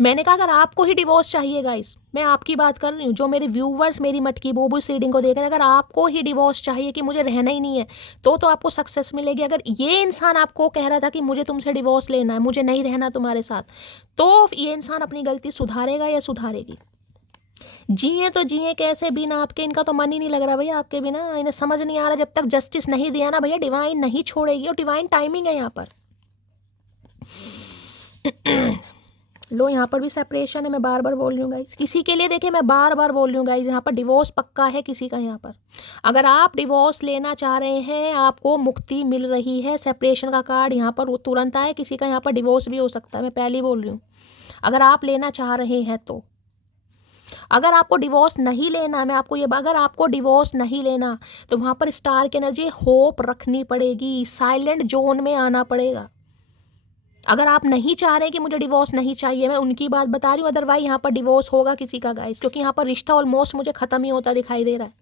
मैंने कहा अगर आपको ही डिवोर्स चाहिए गाइस, मैं आपकी बात कर रही हूँ, जो मेरे व्यूवर्स मेरी मटकी बोबू रीडिंग को देख रहे हैं, अगर आपको ही डिवोर्स चाहिए कि मुझे रहना ही नहीं है, तो आपको सक्सेस मिलेगी। अगर ये इंसान आपको कह रहा था कि मुझे तुमसे डिवोर्स लेना है, मुझे नहीं रहना तुम्हारे साथ, तो ये इंसान अपनी गलती सुधारेगा या सुधारेगी। जिए तो जिए कैसे बिना आपके, इनका तो मन ही नहीं लग रहा भैया आपके बिना, इन्हें समझ नहीं आ रहा, जब तक जस्टिस नहीं दिया ना भैया डिवाइन नहीं छोड़ेगी, और डिवाइन टाइमिंग है यहाँ पर। लो यहाँ पर भी सेपरेशन है, मैं बार बार बोल रही हूँ गाइस। किसी के लिए देखिए मैं बार बार बोल रही हूँ गाइस, यहाँ पर डिवोर्स पक्का है किसी का। यहाँ पर अगर आप डिवोर्स लेना चाह रहे हैं, आपको मुक्ति मिल रही है, सेपरेशन का कार्ड यहाँ पर वो तुरंत आए। किसी का यहाँ पर डिवोर्स भी हो सकता है, मैं पहले ही बोल रही हूँ। अगर आप लेना चाह रहे हैं तो, अगर आपको डिवोर्स नहीं लेना, मैं आपको ये, अगर आपको डिवोर्स नहीं लेना तो वहाँ पर स्टार की एनर्जी होप रखनी पड़ेगी, साइलेंट जोन में आना पड़ेगा। अगर आप नहीं चाह रहे कि मुझे डिवोर्स नहीं चाहिए, मैं उनकी बात बता रही हूँ, अदरवाइज यहाँ पर डिवोर्स होगा किसी का गाइस, क्योंकि यहाँ पर रिश्ता ऑलमोस्ट मुझे खत्म ही होता दिखाई दे रहा है।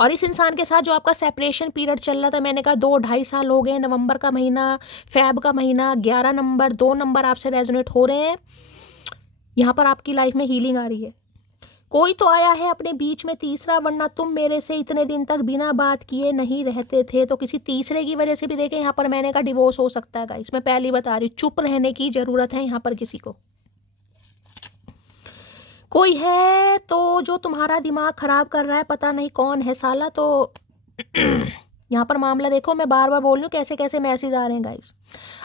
और इस इंसान के साथ जो आपका सेपरेशन पीरियड चल रहा था, मैंने कहा 2-2.5 साल हो गए, नवंबर का महीना, फेब का महीना, 11 नंबर, 2 नंबर आपसे रेजोनेट हो रहे हैं। यहाँ पर आपकी लाइफ में हीलिंग आ रही है। कोई तो आया है अपने बीच में तीसरा, वरना तुम मेरे से इतने दिन तक बिना बात किए नहीं रहते थे। तो किसी तीसरे की वजह से भी देखें यहाँ पर मैंने कहा डिवोर्स हो सकता है गाइस, मैं पहले बता रही हूँ। चुप रहने की जरूरत है यहाँ पर किसी को। कोई है तो जो तुम्हारा दिमाग खराब कर रहा है, पता नहीं कौन है साला। तो यहाँ पर मामला देखो, मैं बार बार बोल रही हूँ कैसे कैसे मैसेज आ रहे हैं गाइस।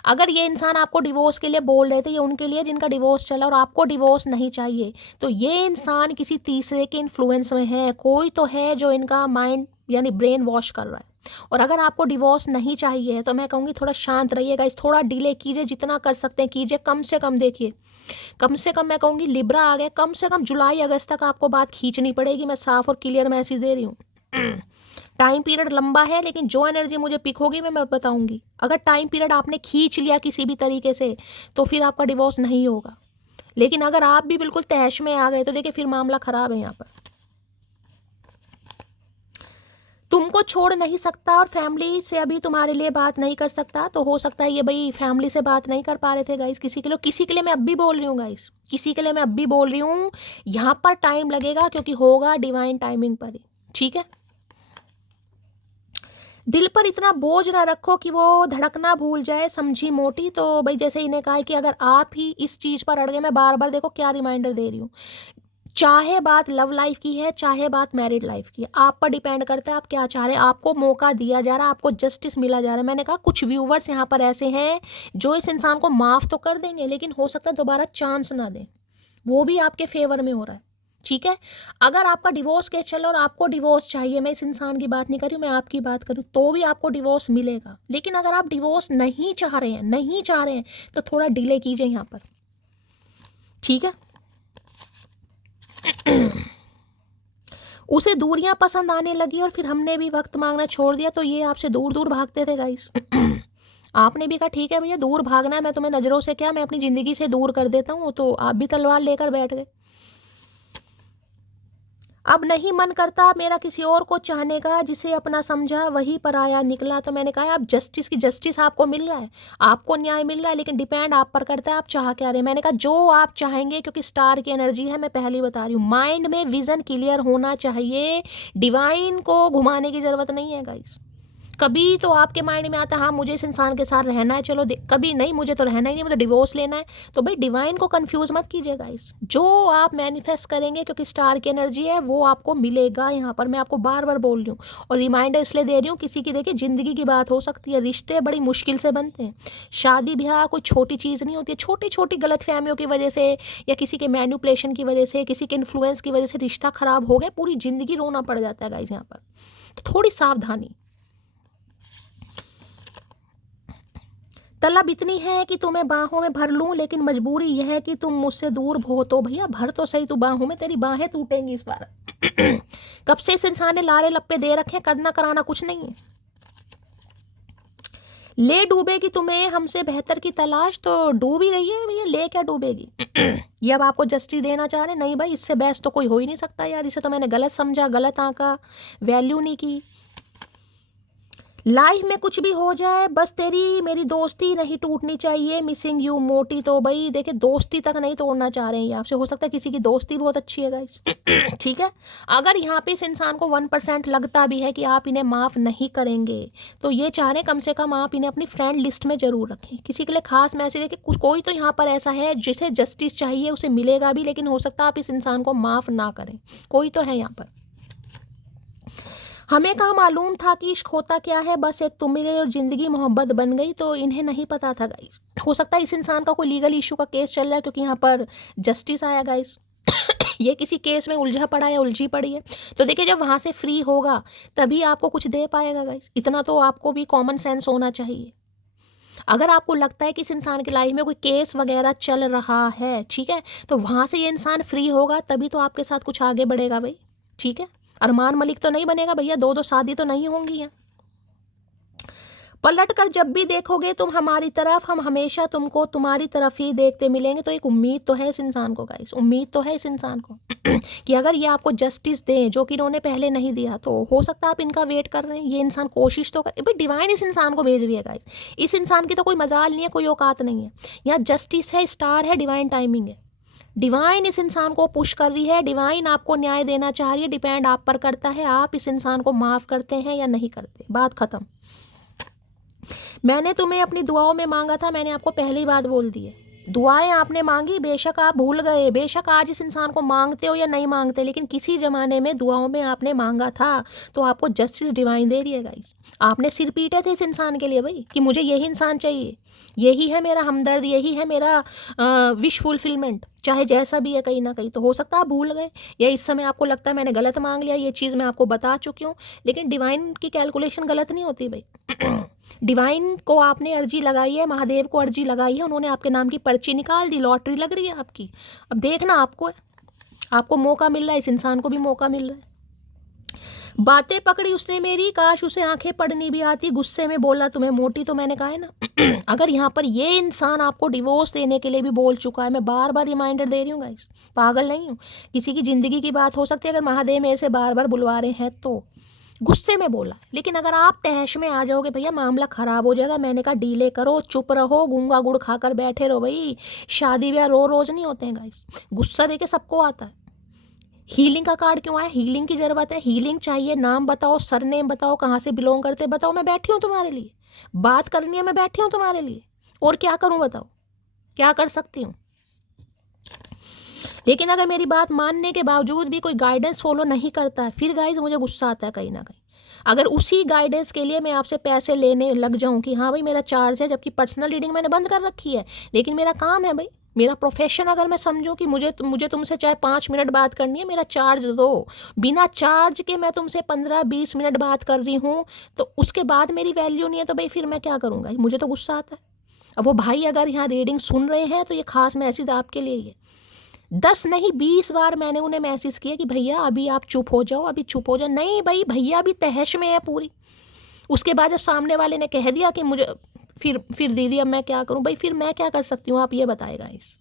अगर ये इंसान आपको डिवोर्स के लिए बोल रहे थे, ये उनके लिए जिनका डिवोर्स चला और आपको डिवोर्स नहीं चाहिए, तो ये इंसान किसी तीसरे के इन्फ्लुएंस में है। कोई तो है जो इनका माइंड यानी ब्रेन वॉश कर रहा है। और अगर आपको डिवोर्स नहीं चाहिए तो मैं कहूँगी थोड़ा शांत रहिएगा, इस थोड़ा डिले कीजिए, जितना कर सकते हैं कीजिए। कम से कम देखिए, कम से कम मैं कहूँगी लिब्रा आ गया, कम से कम जुलाई अगस्त तक आपको बात खींचनी पड़ेगी। मैं साफ और क्लियर मैसेज दे रही हूँ। टाइम पीरियड लंबा है, लेकिन जो एनर्जी मुझे पिक होगी मैं बताऊंगी। अगर टाइम पीरियड आपने खींच लिया किसी भी तरीके से तो फिर आपका डिवोर्स नहीं होगा। लेकिन अगर आप भी बिल्कुल तहश में आ गए तो देखिए फिर मामला खराब है। यहाँ पर तुमको छोड़ नहीं सकता और फैमिली से अभी तुम्हारे लिए बात नहीं कर सकता, तो हो सकता है ये भाई फैमिली से बात नहीं कर पा रहे थे गाइस। किसी के लिए मैं अब भी बोल रही हूँ गाइस, किसी के लिए मैं अब भी बोल रही हूँ। यहाँ पर टाइम लगेगा क्योंकि होगा डिवाइन टाइमिंग पर ही, ठीक है। दिल पर इतना बोझ ना रखो कि वो धड़कना भूल जाए, समझी मोटी। तो भाई जैसे इन्हें कहा है कि अगर आप ही इस चीज़ पर अड़ गए, मैं बार बार देखो क्या रिमाइंडर दे रही हूँ, चाहे बात लव लाइफ की है चाहे बात मैरिड लाइफ की है, आप पर डिपेंड करता है आप क्या चाह रहे हैं। आपको मौका दिया जा रहा है, आपको जस्टिस मिला जा रहा है। मैंने कहा कुछ व्यूवर्स यहाँ पर ऐसे हैं जो इस इंसान को माफ़ तो कर देंगे, लेकिन हो सकता है दोबारा चांस ना दें, वो भी आपके फेवर में हो रहा है, ठीक है। अगर आपका डिवोर्स केस चल और आपको डिवोर्स चाहिए, मैं इस इंसान की बात नहीं कर रही हूँ, मैं आपकी बात करूँ, तो भी आपको डिवोर्स मिलेगा। लेकिन अगर आप डिवोर्स नहीं चाह रहे हैं तो थोड़ा डिले कीजिए यहाँ पर, ठीक है। उसे दूरियां पसंद आने लगी और फिर हमने भी वक्त मांगना छोड़ दिया, तो ये आपसे दूर दूर भागते थे गाइस। आपने भी कहा ठीक है भैया दूर भागना है, मैं तुम्हें नज़रों से क्या, मैं अपनी ज़िंदगी से दूर कर देता हूँ, तो आप भी तलवार लेकर बैठ गए। अब नहीं मन करता मेरा किसी और को चाहने का, जिसे अपना समझा वही पराया निकला। तो मैंने कहा आप जस्टिस आपको मिल रहा है, आपको न्याय मिल रहा है, लेकिन डिपेंड आप पर करता है आप चाह क्या रहे। मैंने कहा जो आप चाहेंगे, क्योंकि स्टार की एनर्जी है, मैं पहले ही बता रही हूँ, माइंड में विजन क्लियर होना चाहिए। डिवाइन को घुमाने की जरूरत नहीं है गाइस। कभी तो आपके माइंड में आता है हाँ मुझे इस इंसान के साथ रहना है, चलो कभी नहीं मुझे तो रहना ही नहीं, मुझे डिवोर्स लेना है। तो भाई डिवाइन को कंफ्यूज मत कीजिए गाइस, जो आप मैनिफेस्ट करेंगे क्योंकि स्टार की एनर्जी है वो आपको मिलेगा। यहाँ पर मैं आपको बार बार बोल रही हूँ और रिमाइंडर इसलिए दे रही हूँ, किसी की देखिए ज़िंदगी की बात हो सकती है, रिश्ते बड़ी मुश्किल से बनते हैं। शादी ब्याह कोई छोटी चीज़ नहीं होती है, छोटी छोटी गलत फहमियों की वजह से या किसी के मैनिपुलेशन की वजह से, किसी के इन्फ्लुएंस की वजह से रिश्ता खराब हो गया, पूरी ज़िंदगी रोना पड़ जाता है गाइस यहाँ पर। तो थोड़ी सावधानी। तलब इतनी है कि तुम्हें बाहों में भर लूं, लेकिन मजबूरी यह है कि तुम मुझसे दूर हो। तो भैया भर तो सही तू बाहों में, तेरी बाहें टूटेंगी इस बार। कब से इस इंसान ने लारे लप्पे दे रखे, करना कराना कुछ नहीं है। ले डूबेगी तुम्हें हमसे बेहतर की तलाश, तो डूब ही गई है भैया, ले क्या डूबेगी। ये अब आपको जस्टिस देना चाह रहे, नहीं भाई इससे बेस्ट तो कोई हो ही नहीं सकता यार, इसे तो मैंने गलत समझा, गलत आंका, वैल्यू नहीं की। लाइफ में कुछ भी हो जाए बस तेरी मेरी दोस्ती नहीं टूटनी चाहिए, मिसिंग यू मोटी। तो भाई देखिए दोस्ती तक नहीं तोड़ना चाह रहे हैं ये आपसे, हो सकता है किसी की दोस्ती बहुत अच्छी है गाइस। ठीक है, अगर यहाँ पे इस इंसान को 1% लगता भी है कि आप इन्हें माफ़ नहीं करेंगे, तो ये चाह रहे कम से कम आप इन्हें अपनी फ्रेंड लिस्ट में ज़रूर रखें। किसी के लिए खास मैसेज है कि कुछ कोई तो यहाँ पर ऐसा है जिसे जस्टिस चाहिए, उसे मिलेगा भी, लेकिन हो सकता है आप इस इंसान को माफ़ ना करें, कोई तो है यहाँ पर। हमें कहाँ मालूम था कि इश्क होता क्या है, बस एक तुम मिले और जिंदगी मोहब्बत बन गई। तो इन्हें नहीं पता था गाइस। हो सकता है इस इंसान का कोई लीगल इशू का केस चल रहा है, क्योंकि यहाँ पर जस्टिस आया गाइस। ये किसी केस में उलझा पड़ा है, उलझी पड़ी है। तो देखिए, जब वहाँ से फ्री होगा तभी आपको कुछ दे पाएगा गाइस। इतना तो आपको भी कॉमन सेंस होना चाहिए। अगर आपको लगता है कि इस इंसान की लाइफ में कोई केस वगैरह चल रहा है, ठीक है, तो वहाँ से ये इंसान फ्री होगा तभी तो आपके साथ कुछ आगे बढ़ेगा भाई, ठीक है। अरमान मलिक तो नहीं बनेगा भैया, दो दो शादी तो नहीं होंगी हैं। पलट कर जब भी देखोगे तुम हमारी तरफ, हम हमेशा तुमको तुम्हारी तरफ ही देखते मिलेंगे। तो एक उम्मीद तो है इस इंसान को गाइस, उम्मीद तो है इस इंसान को कि अगर ये आपको जस्टिस दें, जो कि इन्होंने पहले नहीं दिया, तो हो सकता है आप इनका वेट कर रहे हैं। ये इंसान कोशिश तो कर भाई, डिवाइन इस इंसान को भेज रही है गाइस। इस इंसान की तो कोई मजाल नहीं है, कोई औकात नहीं है। यहाँ जस्टिस है, स्टार है, डिवाइन टाइमिंग है। डिवाइन इस इंसान को पुश कर रही है, डिवाइन आपको न्याय देना चाह रही है। डिपेंड आप पर करता है, आप इस इंसान को माफ करते हैं या नहीं करते। बात खत्म। मैंने तुम्हें अपनी दुआओं में मांगा था, मैंने आपको पहली बात बोल दी है। दुआएं आपने मांगी, बेशक आप भूल गए, बेशक आज इस इंसान को मांगते हो या नहीं मांगते, लेकिन किसी जमाने में दुआओं में आपने मांगा था। तो आपको जस्टिस डिवाइन दे रही है गाइस। आपने सिर पीटे थे इस इंसान के लिए भाई, कि मुझे यही इंसान चाहिए, यही है मेरा हमदर्द, यही है मेरा विश फुलफिलमेंट, चाहे जैसा भी है। कहीं ना कहीं तो हो सकता है आप भूल गए, या इस समय आपको लगता है मैंने गलत मांग लिया। ये चीज़ मैं आपको बता चुकी हूँ, लेकिन डिवाइन की कैलकुलेशन गलत नहीं होती भाई। डिवाइन को आपने अर्जी लगाई है, महादेव को अर्जी लगाई है, उन्होंने आपके नाम की पर्ची निकाल दी, लॉटरी लग रही है आपकी। अब देखना, आपको मौका मिल रहा है, इस इंसान को भी मौका मिल रहा है। बातें पकड़ी उसने मेरी, काश उसे आंखें पढ़नी भी आती, गुस्से में बोला तुम्हें मोटी। तो मैंने कहा है ना, अगर यहाँ पर ये इंसान आपको डिवोर्स देने के लिए भी बोल चुका है, मैं बार बार रिमाइंडर दे रही हूँ गाइस, पागल नहीं हूँ। किसी की जिंदगी की बात हो सकती है, अगर महादेव मेरे से बार बार बुलवा रहे हैं तो गुस्से में बोला। लेकिन अगर आप तहश में आ जाओगे भैया, मामला खराब हो जाएगा। मैंने कहा डीले करो, चुप रहो, गूंगा गुड़ खाकर बैठे रहो भाई। शादी ब्याह रोज नहीं होते हैं गाइस, गुस्सा देके सबको आता है। हीलिंग का कार्ड क्यों आया? हीलिंग की जरूरत है, हीलिंग चाहिए। नाम बताओ, सरनेम बताओ, कहाँ से बिलोंग करते बताओ, मैं बैठी हूँ तुम्हारे लिए। बात करनी है, मैं बैठी हूँ तुम्हारे लिए। और क्या करूँ बताओ, क्या कर सकती हूँ? लेकिन अगर मेरी बात मानने के बावजूद भी कोई गाइडेंस फॉलो नहीं करता है, फिर गाइज मुझे गुस्सा आता है कहीं ना कहीं। अगर उसी गाइडेंस के लिए मैं आपसे पैसे लेने लग जाऊं कि हाँ भाई मेरा चार्ज है, जबकि पर्सनल रीडिंग मैंने बंद कर रखी है, लेकिन मेरा काम है भाई, मेरा प्रोफेशन, अगर मैं समझूं कि मुझे तुमसे चाहे 5 मिनट बात करनी है, मेरा चार्ज दो। बिना चार्ज के मैं तुमसे 15-20 मिनट बात कर रही हूँ, तो उसके बाद मेरी वैल्यू नहीं है, तो भाई फिर मैं क्या करूँगा? मुझे तो गुस्सा आता है। अब वो भाई अगर यहाँ रीडिंग सुन रहे हैं तो ये खास मैसेज आपके लिए ही है। 10 नहीं 20 बार मैंने उन्हें मैसेज किया कि भैया अभी आप चुप हो जाओ, अभी चुप हो जाओ। नहीं भाई, भैया अभी तहश में है पूरी। उसके बाद जब सामने वाले ने कह दिया कि मुझे फिर दीदी अब मैं क्या करूं, भाई फिर मैं क्या कर सकती हूँ, आप ये बताएगा। इस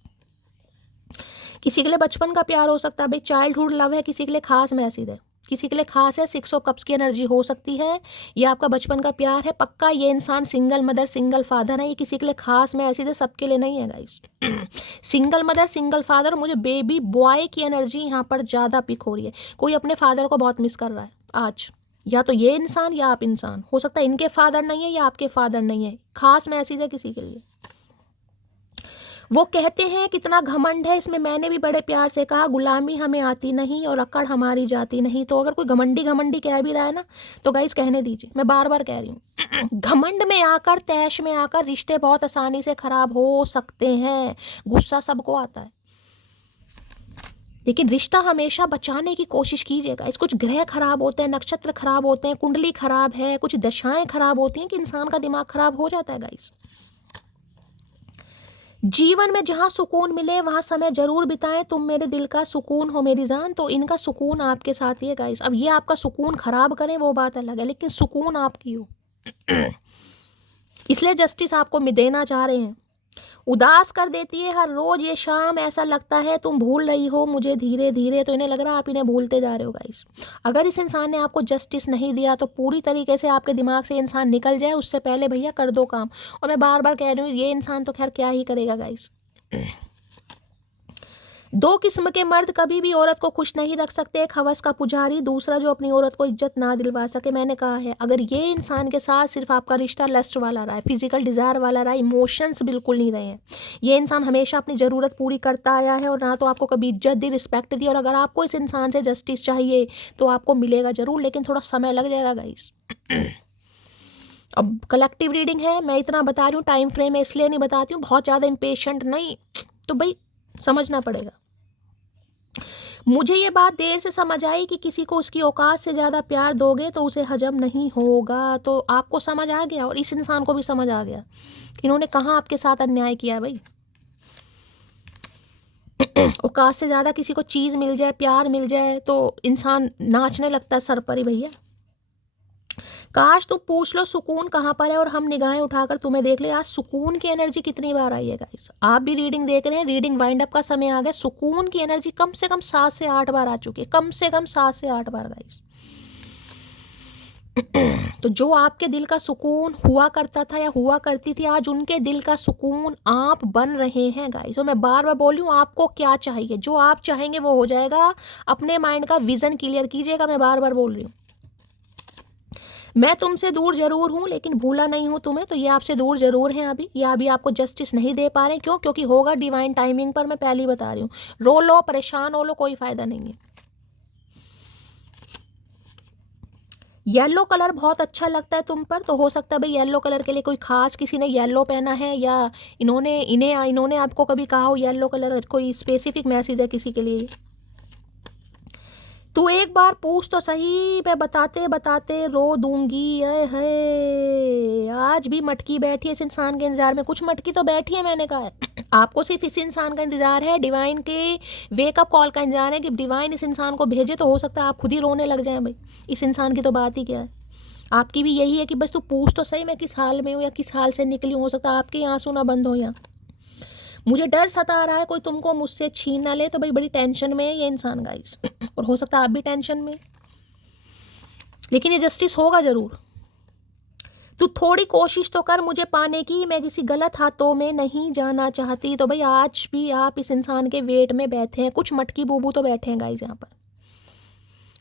किसी के लिए बचपन का प्यार हो सकता है भाई, चाइल्डहुड लव है, किसी के लिए खास मैसेज है, किसी के लिए खास है। 6 ऑफ कप्स की एनर्जी हो सकती है, ये आपका बचपन का प्यार है पक्का। ये इंसान सिंगल मदर सिंगल फादर है, ये किसी के लिए खास मैसेज है, सबके लिए नहीं है guys. Single mother single father, मुझे बेबी बॉय की एनर्जी यहाँ पर ज़्यादा पिक हो रही है। कोई अपने फादर को बहुत मिस कर रहा है आज, या तो ये इंसान या आप इंसान। हो सकता है इनके फादर नहीं है या आपके फादर नहीं है, खास मैसेज है किसी के लिए। वो कहते हैं कितना घमंड है इसमें, मैंने भी बड़े प्यार से कहा गुलामी हमें आती नहीं और अकड़ हमारी जाती नहीं। तो अगर कोई घमंडी कह भी रहा है ना, तो गाइस कहने दीजिए, मैं बार बार कह रही हूँ, घमंड में आकर, तैश में आकर रिश्ते बहुत आसानी से खराब हो सकते हैं। गुस्सा सबको आता है, लेकिन रिश्ता हमेशा बचाने की कोशिश कीजिएगा। इस कुछ ग्रह खराब होते हैं, नक्षत्र खराब होते हैं, कुंडली खराब है, कुछ दशाएं खराब होती हैं कि इंसान का दिमाग खराब हो जाता है गाइस। जीवन में जहाँ सुकून मिले वहाँ समय जरूर बिताएं। तुम मेरे दिल का सुकून हो मेरी जान, तो इनका सुकून आपके साथ ही है गाइस। अब ये आपका सुकून खराब करें वो बात अलग है, लेकिन सुकून आपकी हो, इसलिए जस्टिस आपको देना चाह रहे हैं। उदास कर देती है हर रोज ये शाम, ऐसा लगता है तुम भूल रही हो मुझे धीरे धीरे। तो इन्हें लग रहा है आप इन्हें भूलते जा रहे हो गाइस। अगर इस इंसान ने आपको जस्टिस नहीं दिया तो पूरी तरीके से आपके दिमाग से इंसान निकल जाए, उससे पहले भैया कर दो काम। और मैं बार बार कह रही हूँ, ये इंसान तो खैर क्या ही करेगा गाइस। दो किस्म के मर्द कभी भी औरत को खुश नहीं रख सकते, एक हवस का पुजारी, दूसरा जो अपनी औरत को इज्जत ना दिलवा सके। मैंने कहा है अगर ये इंसान के साथ सिर्फ आपका रिश्ता लस्ट वाला रहा है, फिजिकल डिज़ायर वाला रहा है, इमोशंस बिल्कुल नहीं रहे हैं, ये इंसान हमेशा अपनी ज़रूरत पूरी करता आया है और ना तो आपको कभी इज्जत दी, रिस्पेक्ट दी, और अगर आपको इस इंसान से जस्टिस चाहिए तो आपको मिलेगा ज़रूर, लेकिन थोड़ा समय लग जाएगा गाइस। अब कलेक्टिव रीडिंग है, मैं इतना बता रही हूँ, टाइम फ्रेम है इसलिए नहीं बताती हूँ, बहुत ज़्यादा इम्पेशेंट नहीं, तो भाई समझना पड़ेगा। मुझे ये बात देर से समझ आई कि किसी को उसकी औकात से ज़्यादा प्यार दोगे तो उसे हजम नहीं होगा। तो आपको समझ आ गया और इस इंसान को भी समझ आ गया कि इन्होंने कहाँ आपके साथ अन्याय किया भाई। औकात से ज़्यादा किसी को चीज़ मिल जाए, प्यार मिल जाए तो इंसान नाचने लगता है सर पर ही भैया। काश तुम पूछ लो सुकून कहाँ पर है और हम निगाहें उठाकर तुम्हें देख ले। आज सुकून की एनर्जी कितनी बार आई है गाइस, आप भी रीडिंग देख रहे हैं, रीडिंग वाइंड अप का समय आ गया। सुकून की एनर्जी कम से कम 7 से 8 बार आ चुकी है, कम से कम 7 से 8 बार गाइस। तो जो आपके दिल का सुकून हुआ करता था या हुआ करती थी, आज उनके दिल का सुकून आप बन रहे हैं गाइस। तो मैं बार बार बोल रही हूँ, आपको क्या चाहिए, जो आप चाहेंगे वो हो जाएगा। अपने माइंड का विजन क्लियर कीजिएगा, मैं बार बार बोल रही हूँ। मैं तुमसे दूर जरूर हूँ लेकिन भूला नहीं हूँ तुम्हें, तो ये आपसे दूर जरूर हैं अभी, या अभी आपको जस्टिस नहीं दे पा रहे। क्यों? क्योंकि होगा डिवाइन टाइमिंग पर, मैं पहले ही बता रही हूँ। रो लो, परेशान हो लो, कोई फायदा नहीं है। येलो कलर बहुत अच्छा लगता है तुम पर, तो हो सकता है भाई येलो कलर के लिए कोई खास किसी ने येलो पहना है, या इन्होंने आपको कभी कहा हो येलो कलर, कोई स्पेसिफिक मैसेज है किसी के लिए। तू एक बार पूछ तो सही, मैं बताते बताते रो दूंगी। है आज भी मटकी बैठी है इस इंसान के इंतजार में, कुछ मटकी तो बैठी है। मैंने कहा है आपको सिर्फ इस इंसान का इंतजार है, डिवाइन के वेकअप कॉल का इंतजार है कि डिवाइन इस इंसान को भेजे, तो हो सकता है आप खुद ही रोने लग जाएं भाई। इस इंसान की तो बात ही क्या है, आपकी भी यही है कि बस तू पूछ तो सही मैं किस हाल में हूँ या किस हाल से निकली हूँ। हो सकता है आपके आंसू ना बंद हो। यहाँ मुझे डर सता रहा है कोई तुमको मुझसे छीन ना ले, तो भाई बड़ी टेंशन में है ये इंसान गाइस, और हो सकता है आप भी टेंशन में, लेकिन ये जस्टिस होगा जरूर। तू थोड़ी कोशिश तो कर मुझे पाने की, मैं किसी गलत हाथों में नहीं जाना चाहती। तो भाई आज भी आप इस इंसान के वेट में बैठे हैं, कुछ मटकी बूबू तो बैठे हैं गाइस यहाँ पर,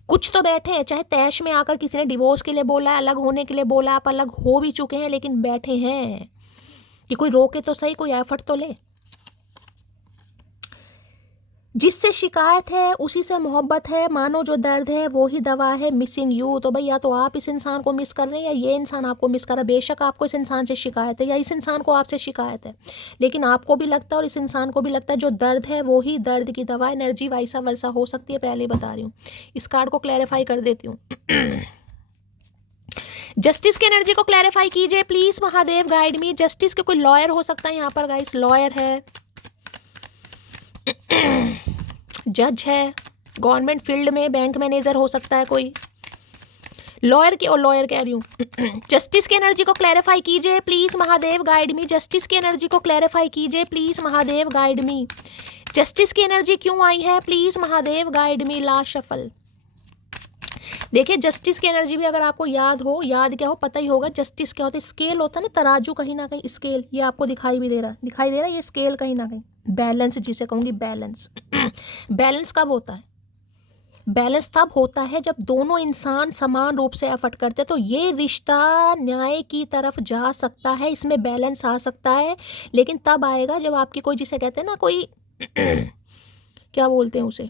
कुछ तो बैठे हैं। चाहे तैश में आकर किसी ने डिवोर्स के लिए बोला है, अलग होने के लिए बोला, आप अलग हो भी चुके हैं, लेकिन बैठे हैं कि कोई रोके तो सही, कोई एफर्ट तो ले। जिससे शिकायत है उसी से मोहब्बत है, मानो जो दर्द है वो ही दवा है, मिसिंग यू। तो भाई या तो आप इस इंसान को मिस कर रहे हैं या ये इंसान आपको मिस कर रहा है। बेशक आपको इस इंसान से शिकायत है या इस इंसान को आपसे शिकायत है, लेकिन आपको भी लगता है और इस इंसान को भी लगता है जो दर्द है वो ही दर्द की दवा। एनर्जी वैसा वर्षा हो सकती है, पहले बता रही हूँ। इस कार्ड को क्लैरिफाई कर देती हूँ। जस्टिस की एनर्जी को क्लैरिफाई कीजिए please Mahadev, guide me. Justice के कोई लॉयर हो सकता है यहाँ पर गाइस, लॉयर है, जज है, गवर्नमेंट फील्ड में बैंक मैनेजर हो सकता है कोई, लॉयर की, और लॉयर कह रही हूँ। जस्टिस की एनर्जी को क्लैरिफाई कीजिए please Mahadev, guide me. Justice की एनर्जी को क्लैरिफाई कीजिए please Mahadev, guide me. Justice की एनर्जी क्यों आई है please Mahadev, guide me. Last shuffle. देखिए जस्टिस की एनर्जी भी अगर आपको याद हो, याद क्या हो पता ही होगा। जस्टिस क्या होता है? स्केल होता है ना, तराजू, कहीं ना कहीं स्केल, ये आपको दिखाई भी दे रहा है, दिखाई दे रहा है ये स्केल कहीं ना कहीं। बैलेंस जिसे कहूँगी, बैलेंस। बैलेंस कब होता है? बैलेंस तब होता है जब दोनों इंसान समान रूप से एफर्ट करते हैं, तो ये रिश्ता न्याय की तरफ जा सकता है, इसमें बैलेंस आ सकता है। लेकिन तब आएगा जब आपकी कोई, जिसे कहते हैं ना कोई क्या बोलते हैं उसे,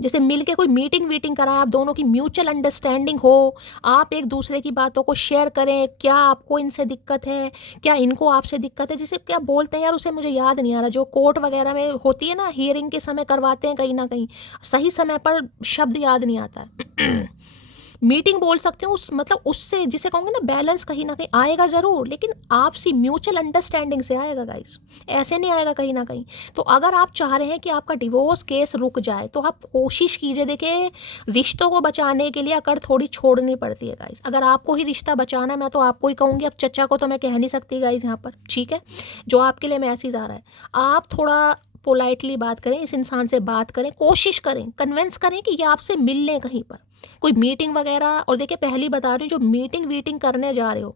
जैसे मिलके कोई मीटिंग वीटिंग कराए, आप दोनों की म्यूचुअल अंडरस्टैंडिंग हो, आप एक दूसरे की बातों को शेयर करें, क्या आपको इनसे दिक्कत है, क्या इनको आपसे दिक्कत है, जैसे क्या बोलते हैं यार उसे, मुझे याद नहीं आ रहा, जो कोर्ट वगैरह में होती है ना, हियरिंग के समय करवाते हैं कहीं ना कहीं, सही समय पर शब्द याद नहीं आता है। मीटिंग बोल सकते हो उस, मतलब उससे जिसे कहूँगे ना, बैलेंस कहीं ना कहीं आएगा ज़रूर, लेकिन आपसी म्यूचुअल अंडरस्टैंडिंग से आएगा गाइस, ऐसे नहीं आएगा कहीं ना कहीं। तो अगर आप चाह रहे हैं कि आपका डिवोर्स केस रुक जाए तो आप कोशिश कीजिए। देखिए रिश्तों को बचाने के लिए अकड़ थोड़ी छोड़नी पड़ती है गाइस। अगर आपको ही रिश्ता बचाना है, मैं तो आपको ही कहूँगी, अब चचा को तो मैं कह नहीं सकती गाइस यहाँ पर, ठीक है। जो आपके लिए मैसेज आ रहा है, आप थोड़ा पोलाइटली बात करें, इस इंसान से बात करें, कोशिश करें, कन्विंस करें कि ये आपसे मिल लें कहीं पर, कोई मीटिंग वगैरह। और देखिए पहली बता रही हूँ, जो मीटिंग वीटिंग करने जा रहे हो,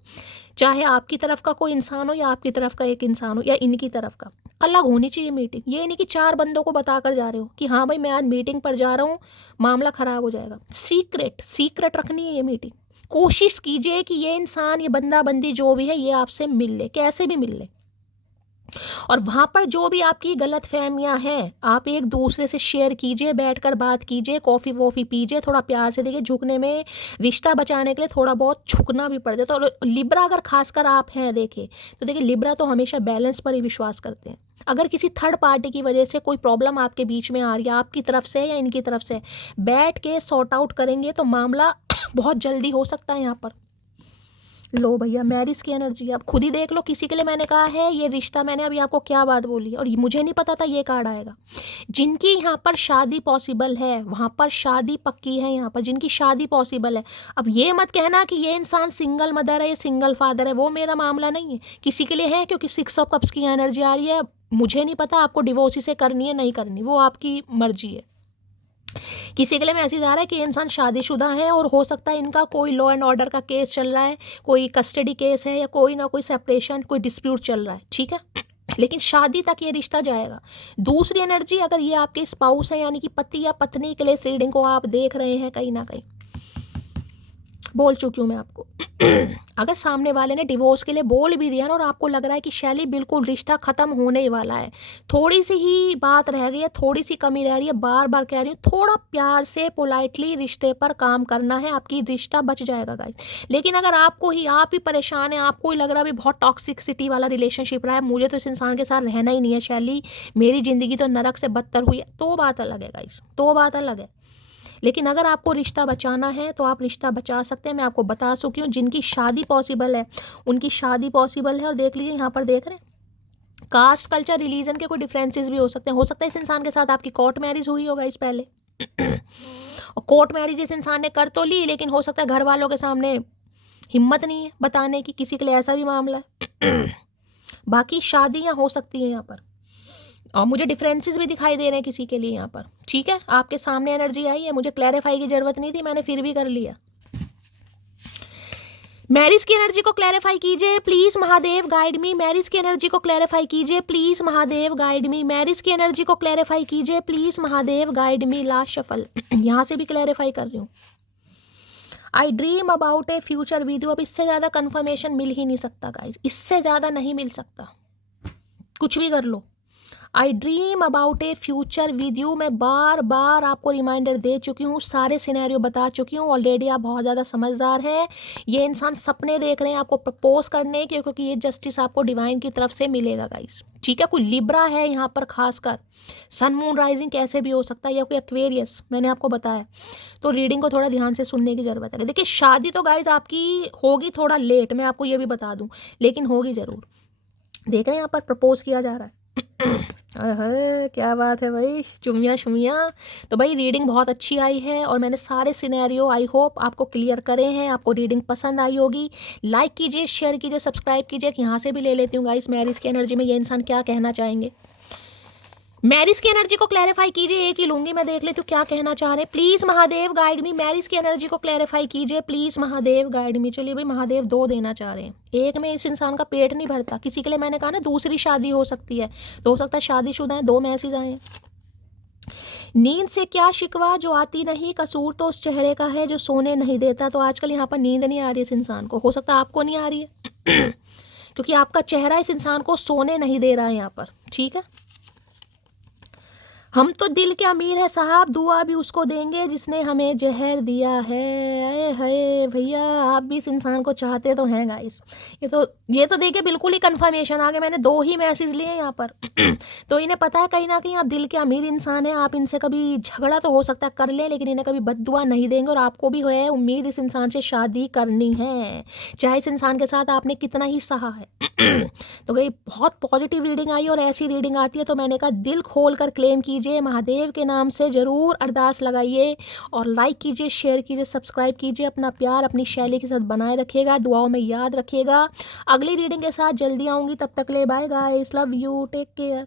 चाहे आपकी तरफ का कोई इंसान हो या आपकी तरफ का एक इंसान हो या इनकी तरफ का, अलग होनी चाहिए मीटिंग। ये नहीं कि 4 बंदों को बता कर जा रहे हो कि हाँ भाई मैं आज मीटिंग पर जा रहा हूँ, मामला ख़राब हो जाएगा। सीक्रेट रखनी है ये मीटिंग। कोशिश कीजिए कि ये इंसान, ये बंदा बंदी जो भी है, ये आपसे मिल ले, कैसे भी मिल ले। और वहाँ पर जो भी आपकी गलत फहमियाँ हैं, आप एक दूसरे से शेयर कीजिए, बैठकर बात कीजिए, कॉफ़ी वॉफ़ी पीजिए, थोड़ा प्यार से। देखिए झुकने में, रिश्ता बचाने के लिए थोड़ा बहुत झुकना भी पड़ जाता है। और लिब्रा अगर खासकर आप हैं देखे, तो देखिए लिब्रा तो हमेशा बैलेंस पर ही विश्वास करते हैं। अगर किसी थर्ड पार्टी की वजह से कोई प्रॉब्लम आपके बीच में आ रही है, आपकी तरफ से या इनकी तरफ से, बैठ के सॉर्ट आउट करेंगे तो मामला बहुत जल्दी हो सकता है यहाँ पर। लो भैया, मैरिज की एनर्जी आप खुद ही देख लो। किसी के लिए मैंने कहा है ये रिश्ता, मैंने अभी आपको क्या बात बोली और मुझे नहीं पता था ये कार्ड आएगा। जिनकी यहाँ पर शादी पॉसिबल है, वहाँ पर शादी पक्की है। यहाँ पर जिनकी शादी पॉसिबल है, अब ये मत कहना कि ये इंसान सिंगल मदर है, ये सिंगल फादर है, वो मेरा मामला नहीं है। किसी के लिए है, क्योंकि 6 ऑफ कप्स की एनर्जी आ रही है। मुझे नहीं पता आपको डिवोर्स से करनी है नहीं करनी, वो आपकी मर्जी है। किसी के लिए मैसेज आ रहा है कि इंसान शादीशुदा है और हो सकता है इनका कोई लॉ एंड ऑर्डर का केस चल रहा है, कोई कस्टडी केस है या कोई ना कोई सेपरेशन, कोई डिस्प्यूट चल रहा है, ठीक है। लेकिन शादी तक ये रिश्ता जाएगा। दूसरी एनर्जी, अगर ये आपके स्पाउस है यानी कि पति या पत्नी के लिए इस रीडिंग को आप देख रहे हैं, कहीं ना कहीं बोल चुकी हूँ मैं आपको। अगर सामने वाले ने डिवोर्स के लिए बोल भी दिया ना और आपको लग रहा है कि शैली बिल्कुल रिश्ता ख़त्म होने ही वाला है, थोड़ी सी ही बात रह गई है, थोड़ी सी कमी रह रही है, बार बार कह रही हूँ, थोड़ा प्यार से पोलाइटली रिश्ते पर काम करना है, आपकी रिश्ता बच जाएगा गाइस। लेकिन अगर आप ही परेशान है, आपको ही लग रहा है बहुत टॉक्सिसिटी वाला रिलेशनशिप रहा है, मुझे तो इस इंसान के साथ रहना ही नहीं है शैली, मेरी ज़िंदगी तो नरक से बदतर हुई है, तो बात अलग है गाइस, तो बात अलग है। लेकिन अगर आपको रिश्ता बचाना है तो आप रिश्ता बचा सकते हैं। मैं आपको बता चुकी हूँ, जिनकी शादी पॉसिबल है उनकी शादी पॉसिबल है। और देख लीजिए यहाँ पर देख रहे हैं, कास्ट कल्चर रिलीजन के कोई डिफरेंसेस भी हो सकते हैं। हो सकता है इस इंसान के साथ आपकी कोर्ट मैरिज हुई होगा इस पहले और कोर्ट मैरिज इस इंसान ने कर तो ली, लेकिन हो सकता है घर वालों के सामने हिम्मत नहीं है बताने की, किसी के लिए ऐसा भी मामला है। बाकी शादियाँ हो सकती हैं यहाँ पर, और मुझे डिफरेंसेस भी दिखाई दे रहे हैं किसी के लिए यहाँ पर, ठीक है। आपके सामने एनर्जी आई है, मुझे क्लैरिफाई की ज़रूरत नहीं थी, मैंने फिर भी कर लिया। मैरिज की एनर्जी को क्लैरिफाई कीजिए please Mahadev, guide me. Marriage की एनर्जी को क्लैरिफाई कीजिए please Mahadev, guide me. Marriage की एनर्जी को क्लैरिफाई कीजिए please Mahadev, guide me. Last shuffle यहाँ से भी क्लैरिफाई कर रही हूँ। आई dream about a future video. अब इससे ज़्यादा कन्फर्मेशन मिल ही नहीं सकता गाइज, इससे ज़्यादा नहीं मिल सकता, कुछ भी कर लो। I dream about a future with you. मैं बार बार आपको रिमाइंडर दे चुकी हूँ, सारे सिनेरियो बता चुकी हूँ ऑलरेडी। आप बहुत ज़्यादा समझदार हैं। ये इंसान सपने देख रहे हैं आपको प्रपोज करने के, क्योंकि ये जस्टिस आपको डिवाइन की तरफ से मिलेगा गाइस, ठीक है। कोई लिब्रा है यहाँ पर, खासकर सन मून राइजिंग कैसे भी हो सकता है, या कोई एक्वेरियस, मैंने आपको बताया। तो रीडिंग को थोड़ा ध्यान से सुनने की ज़रूरत है। देखिए शादी तो गाइस आपकी होगी थोड़ा लेट, मैं आपको ये भी बता दूँ, लेकिन होगी ज़रूर। देख रहे हैं यहाँ पर प्रपोज किया जा रहा है। अरे क्या बात है भाई, चुमिया शुमिया। तो भाई रीडिंग बहुत अच्छी आई है और मैंने सारे सिनेरियो आई होप आपको क्लियर करे हैं। आपको रीडिंग पसंद आई होगी, लाइक कीजिए, शेयर कीजिए, सब्सक्राइब कीजिए। यहाँ से भी ले लेती हूँ गाइस, मैरिज की एनर्जी में ये इंसान क्या कहना चाहेंगे। मैरिज की एनर्जी को क्लैरिफाई कीजिए, एक ही लूंगी मैं, देख लेती हूँ क्या कहना चाह रहे हैं। Please Mahadev guide me. Marriage की एनर्जी को क्लैरिफाई कीजिए प्लीज़ महादेव, गाइड मी। चलिए भाई, महादेव 2 देना चाह रहे हैं, एक में इस इंसान का पेट नहीं भरता। किसी के लिए मैंने कहा ना दूसरी शादी हो सकती है, तो हो सकता है शादीशुदा है। 2 मैसेज आए हैं। नींद से क्या शिकवा, जो आती नहीं, कसूर तो उस चेहरे का है जो सोने नहीं देता। तो आजकल यहाँ पर नींद नहीं आ रही इस इंसान को, हो सकता है आपको नहीं आ रही है क्योंकि आपका चेहरा इस इंसान को सोने नहीं दे रहा है यहाँ पर, ठीक है। हम तो दिल के अमीर है साहब, दुआ भी उसको देंगे जिसने हमें जहर दिया है। हाय भैया, आप भी इस इंसान को चाहते तो हैं गाइस। ये तो देखिए बिल्कुल ही कंफर्मेशन आ गया। मैंने 2 ही मैसेज लिए यहाँ पर तो इन्हें पता है कहीं ना कहीं आप दिल के अमीर इंसान हैं। आप इनसे कभी झगड़ा तो हो सकता है कर लें, लेकिन इन्हें कभी बद्दुआ नहीं देंगे। और आपको भी है उम्मीद इस इंसान से शादी करनी है, चाहे इस इंसान के साथ आपने कितना ही सहा है। तो गई बहुत पॉजिटिव रीडिंग आई, और ऐसी रीडिंग आती है तो मैंने कहा दिल खोल कर क्लेम कीजिए, महादेव के नाम से ज़रूर अरदास लगाइए, और लाइक कीजिए, शेयर कीजिए, सब्सक्राइब कीजिए। अपना प्यार अपनी शैली के साथ बनाए रखिएगा, दुआओं में याद रखिएगा। अगली रीडिंग के साथ जल्दी आऊँगी, तब तक ले bye guys, love you, take care.